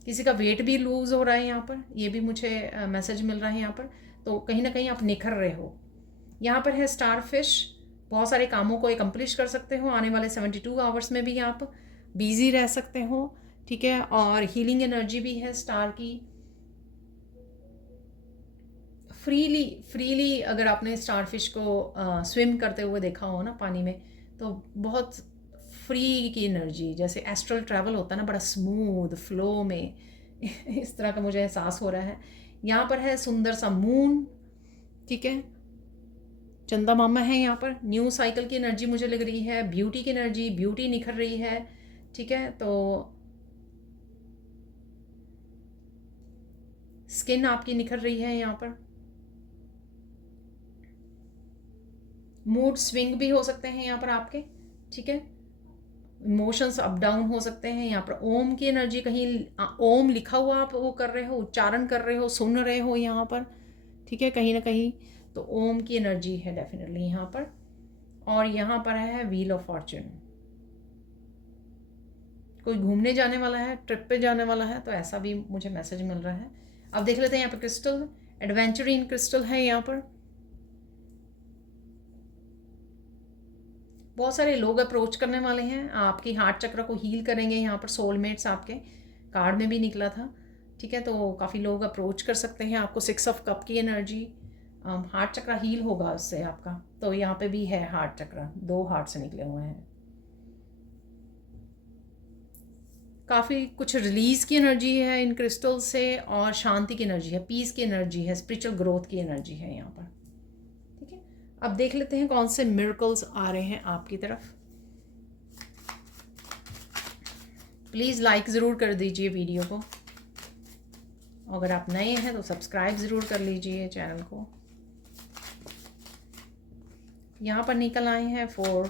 किसी का वेट भी लूज़ हो रहा है यहाँ पर, ये भी मुझे मैसेज मिल रहा है यहाँ पर। तो कहीं ना कहीं आप निखर रहे हो। यहाँ पर है स्टार फिश, बहुत सारे कामों को एकम्प्लिश कर सकते हो आने वाले 72 आवर्स में भी, आप बिजी रह सकते हो, ठीक है। और हीलिंग एनर्जी भी है स्टार की। फ्रीली अगर आपने स्टार फिश को स्विम करते हुए देखा हो ना पानी में, तो बहुत फ्री की एनर्जी, जैसे एस्ट्रल ट्रैवल होता है ना, बड़ा स्मूथ फ्लो में इस तरह का मुझे एहसास हो रहा है। यहाँ पर है सुंदर सा मून, ठीक है, चंदा मामा है यहाँ पर। न्यू साइकिल की एनर्जी मुझे लग रही है, ब्यूटी की एनर्जी, ब्यूटी निखर रही है, ठीक है। तो स्किन आपकी निखर रही है यहाँ पर। मूड स्विंग भी हो सकते हैं यहाँ पर आपके, ठीक है। इमोशंस अप डाउन हो सकते हैं यहाँ पर। ओम की एनर्जी, कहीं ओम लिखा हुआ आप वो कर रहे हो, उच्चारण कर रहे हो, सुन रहे हो यहाँ पर, ठीक है, कहीं ना कहीं। तो ओम की एनर्जी है डेफिनेटली यहाँ पर। और यहाँ पर है व्हील ऑफ फॉर्च्यून, कोई घूमने जाने वाला है, ट्रिप पे जाने वाला है, तो ऐसा भी मुझे मैसेज मिल रहा है। अब देख लेते हैं यहाँ पर क्रिस्टल, एडवेंचर इन क्रिस्टल है यहाँ पर। बहुत सारे लोग अप्रोच करने वाले हैं, आपकी हार्ट चक्र को हील करेंगे यहाँ पर। सोलमेट्स आपके कार्ड में भी निकला था, ठीक है। तो काफ़ी लोग अप्रोच कर सकते हैं आपको। 6 ऑफ कप की एनर्जी, हार्ट चक्र हील होगा उससे आपका। तो यहाँ पे भी है हार्ट चक्र, 2 हार्ट से निकले हुए हैं। काफ़ी कुछ रिलीज़ की एनर्जी है इन क्रिस्टल से, और शांति की एनर्जी है, पीस की एनर्जी है, स्पिरिचुअल ग्रोथ की एनर्जी है यहाँ पर, ठीक है। अब देख लेते हैं कौन से मिरेकल्स आ रहे हैं आपकी तरफ। प्लीज़ लाइक ज़रूर कर दीजिए वीडियो को, अगर आप नए हैं तो सब्सक्राइब ज़रूर कर लीजिए चैनल को। यहाँ पर निकल आए हैं 4,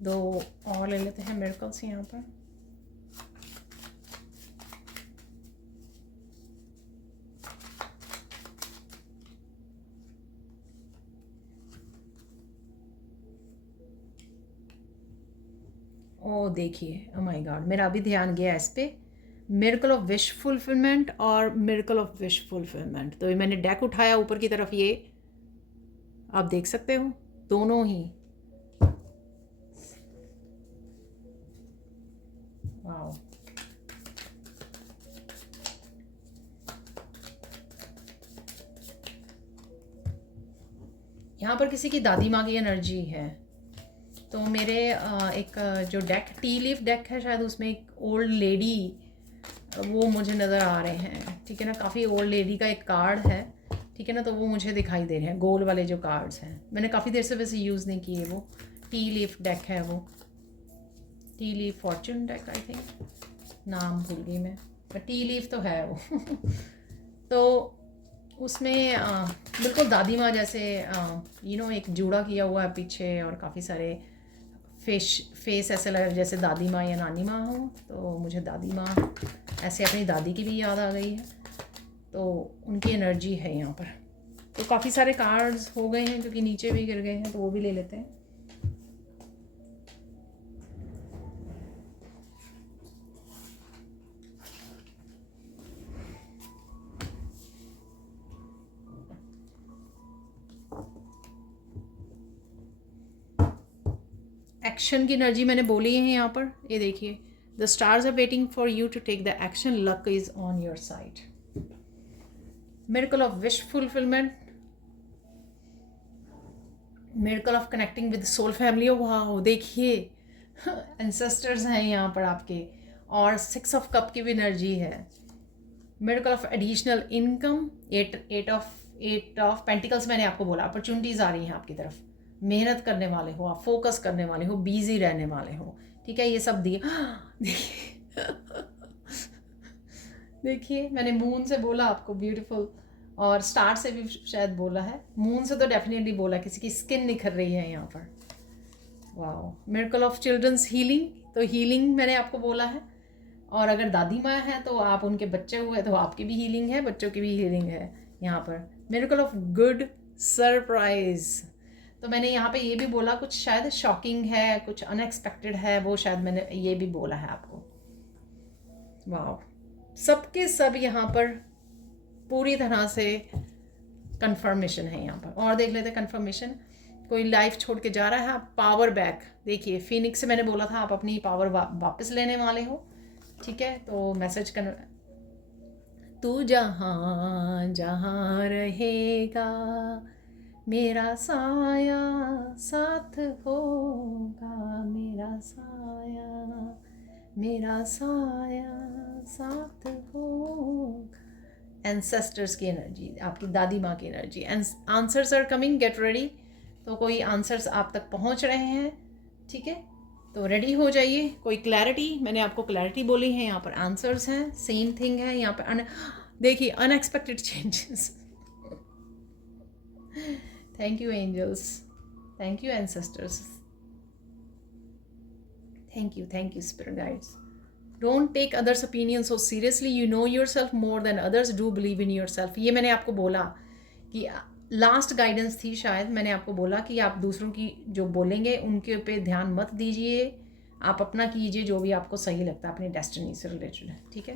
2 और ले लेते हैं मिरेकल्स यहाँ पर। ओ देखिए, ओ माय गॉड, मेरा अभी ध्यान गया इस पे। मिरेकल ऑफ विश फुलफिलमेंट और मिरेकल ऑफ विश फुलफिलमेंट, तो ये मैंने डेक उठाया ऊपर की तरफ, ये आप देख सकते हो दोनों ही। वाओ, यहाँ पर किसी की दादी माँ की एनर्जी है। तो मेरे एक जो डेक टी लीफ डेक है शायद, उसमें एक ओल्ड लेडी वो मुझे नज़र आ रहे हैं, ठीक है ना। काफ़ी ओल्ड लेडी का एक कार्ड है, ठीक है ना, तो वो मुझे दिखाई दे रहे हैं, गोल वाले जो कार्ड्स हैं। मैंने काफ़ी देर से वैसे यूज़ नहीं किए। वो टी लीफ डेक है, वो T leaf Fortune deck I think, नाम भूल गई मैं, पर टी लीफ तो है वो। तो उसमें बिल्कुल दादी माँ जैसे एक जूड़ा किया हुआ है पीछे, और काफ़ी सारे फेस ऐसे लग रहे जैसे दादी माँ या नानी माँ हो। तो मुझे दादी माँ ऐसे अपनी दादी की भी याद आ गई है, तो उनकी एनर्जी है यहाँ पर। तो काफ़ी सारे कार्ड्स हो गए हैं क्योंकि नीचे भी गिर गए हैं, तो वो भी ले लेते हैं। एक्शन की एनर्जी मैंने बोली है यहाँ पर, ये देखिए, the stars are waiting for you to take the action, luck is on your side. Miracle of wish fulfilment, miracle of connecting with soul family. वाह देखिए, एंसेस्टर्स हैं यहाँ पर आपके, और 6 ऑफ कप की भी एनर्जी है। Miracle of additional income, eight of pentacles. मैंने आपको बोला अपॉर्चुनिटीज़ आ रही हैं आपकी तरफ, मेहनत करने वाले हो आप, फोकस करने वाले हो, बिजी रहने वाले हो, ठीक है, ये सब दिए। देखिए, देखिए मैंने मून से बोला आपको ब्यूटीफुल, और स्टार से भी शायद बोला है, मून से तो डेफिनेटली बोला, किसी की स्किन निखर रही है यहाँ पर। Wow, miracle of children's healing, तो हीलिंग मैंने आपको बोला है। और अगर दादी माँ है तो आप उनके बच्चे हुए तो आपकी भी हीलिंग है, बच्चों की भी हीलिंग है यहाँ पर। मिरेकल ऑफ गुड सरप्राइज, तो मैंने यहाँ पे ये भी बोला कुछ शायद शॉकिंग है, कुछ अनएक्सपेक्टेड है, वो शायद मैंने ये भी बोला है आपको। वाह, सबके सब यहाँ पर पूरी तरह से कंफर्मेशन है यहाँ पर। और देख लेते हैं कंफर्मेशन, कोई लाइफ छोड़ के जा रहा है, आप पावर बैक, देखिए फिनिक्स से मैंने बोला था आप अपनी पावर वापस लेने वाले हो, ठीक है। तो मैसेज कर, तू जहाँ जहाँ रहेगा मेरा साया साथ होगा, मेरा साया, मेरा साया साथ होगा। एंसेस्टर्स की एनर्जी, आपकी दादी माँ की energy, answers are coming, get ready. तो कोई आंसर्स आप तक पहुँच रहे हैं, ठीक है, तो रेडी हो जाइए। कोई क्लैरिटी, मैंने आपको क्लैरिटी बोली है, यहाँ पर आंसर्स हैं, सेम थिंग है यहाँ पर। देखिए unexpected changes. Thank you angels, thank you ancestors, thank you spirit guides. Don't take others opinion so seriously, you know yourself more than others, do believe in yourself. ये मैंने आपको बोला कि last guidance थी शायद, मैंने आपको बोला कि आप दूसरों की जो बोलेंगे उनके पे ध्यान मत दीजिए, आप अपना कीजिए जो भी आपको सही लगता है अपनी डेस्टिनी से रिलेटेड, ठीक है।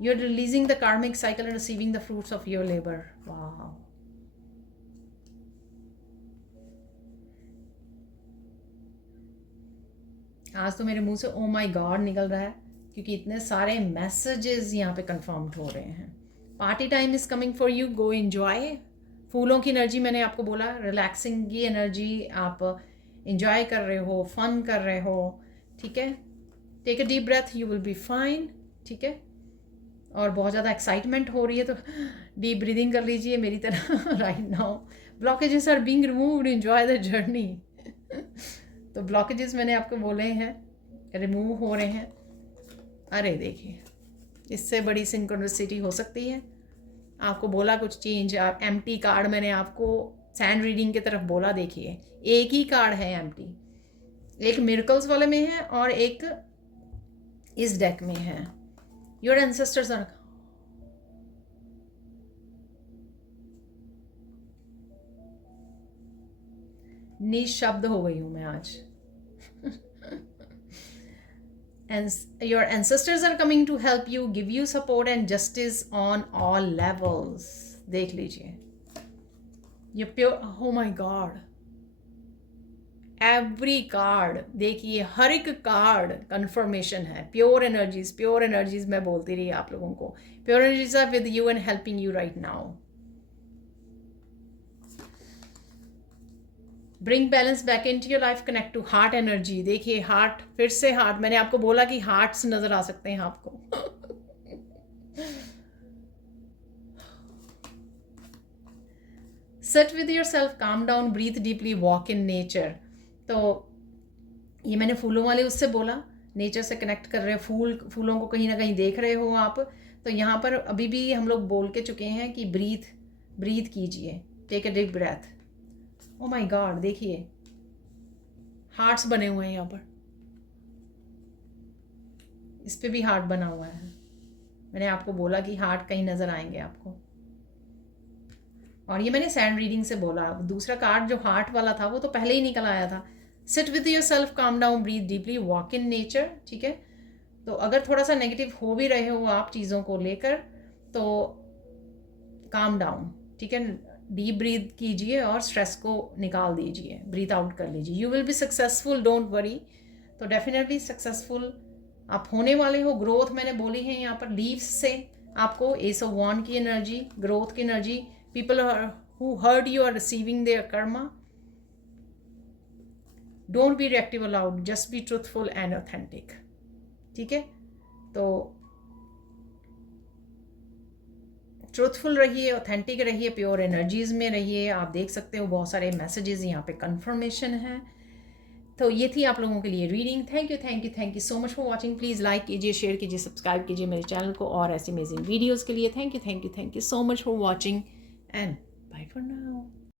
You are releasing the karmic cycle and receiving the fruits of your labour. वाह, आज तो मेरे मुंह से ओ माई गॉड निकल रहा है, क्योंकि इतने सारे मैसेजेस यहाँ पे कंफर्म हो रहे हैं। Party time is coming for you, go enjoy. फूलों की एनर्जी मैंने आपको बोला, रिलैक्सिंग की एनर्जी, आप इंजॉय कर रहे हो, फन कर रहे हो, ठीक है। Take a deep breath, you will be fine, ठीक है। और बहुत ज़्यादा एक्साइटमेंट हो रही है तो डीप ब्रीदिंग कर लीजिए मेरी तरह right now. Blockages are being removed, enjoy the journey. तो ब्लॉकेजेस मैंने आपको बोले हैं रिमूव हो रहे हैं। अरे देखिए, इससे बड़ी सिंक्रोनिसिटी हो सकती है। आपको बोला कुछ चेंज, आप एम्प्टी कार्ड मैंने आपको सैंड रीडिंग की तरफ बोला, देखिए एक ही कार्ड है एम्प्टी, एक मिरेकल्स वाले में है और एक इस डेक में है। योर एंसेस्टर्स आर, निशब्द हो गई हूँ मैं आज। and your ancestors are coming to help you, give you support and justice on all levels. देख लीजिए ये pure, oh my god, every card देखिए, हर एक कार्ड कंफर्मेशन है। प्योर एनर्जीज मैं बोलती रही आप लोगों को, pure energies are with you and helping you right now. Bring balance back into your life, connect to heart energy. देखिए हार्ट, फिर से हार्ट, मैंने आपको बोला कि हार्ट्स नजर आ सकते हैं आपको। Set with yourself, calm down, breathe deeply, walk in nature. तो ये मैंने फूलों वाले उससे बोला, नेचर से कनेक्ट कर रहे हैं, फूलों को कहीं ना कहीं देख रहे हो आप। तो यहाँ पर अभी भी हम लोग बोल के चुके हैं कि ब्रीथ कीजिए, take a deep breath. Oh my god, देखिए हार्ट्स बने हुए हैं यहाँ पर, इस पे भी हार्ट बना हुआ है। मैंने आपको बोला कि हार्ट कहीं नज़र आएंगे आपको, और ये मैंने सैंड रीडिंग से बोला। दूसरा कार्ड जो हार्ट वाला था वो तो पहले ही निकल आया था। Sit with yourself, calm down, breathe deeply, walk in nature. ठीक है, तो अगर थोड़ा सा नेगेटिव हो भी रहे हो आप चीज़ों को लेकर, तो काम डाउन, ठीक है, डीप ब्रीथ कीजिए और स्ट्रेस को निकाल दीजिए, ब्रीथ आउट कर लीजिए। You will be successful, don't worry. तो डेफिनेटली सक्सेसफुल आप होने वाले हो। ग्रोथ मैंने बोली है यहाँ पर, लीव्स से आपको एस ऑफ वांड की एनर्जी, ग्रोथ की energy. People who hurt you are receiving their karma. Don't be reactive aloud, just be truthful and authentic. ठीक है, तो ट्रूथफुल रहिए, ऑथेंटिक रहिए, प्योर एनर्जीज में रहिए। आप देख सकते हो बहुत सारे मैसेजेस यहाँ पे कंफर्मेशन है। तो ये थी आप लोगों के लिए reading. Thank you so much for watching. Please like कीजिए, शेयर कीजिए, सब्सक्राइब कीजिए मेरे चैनल को और ऐसी अमेजिंग वीडियोज़ के लिए। Thank you so much for watching and bye for now.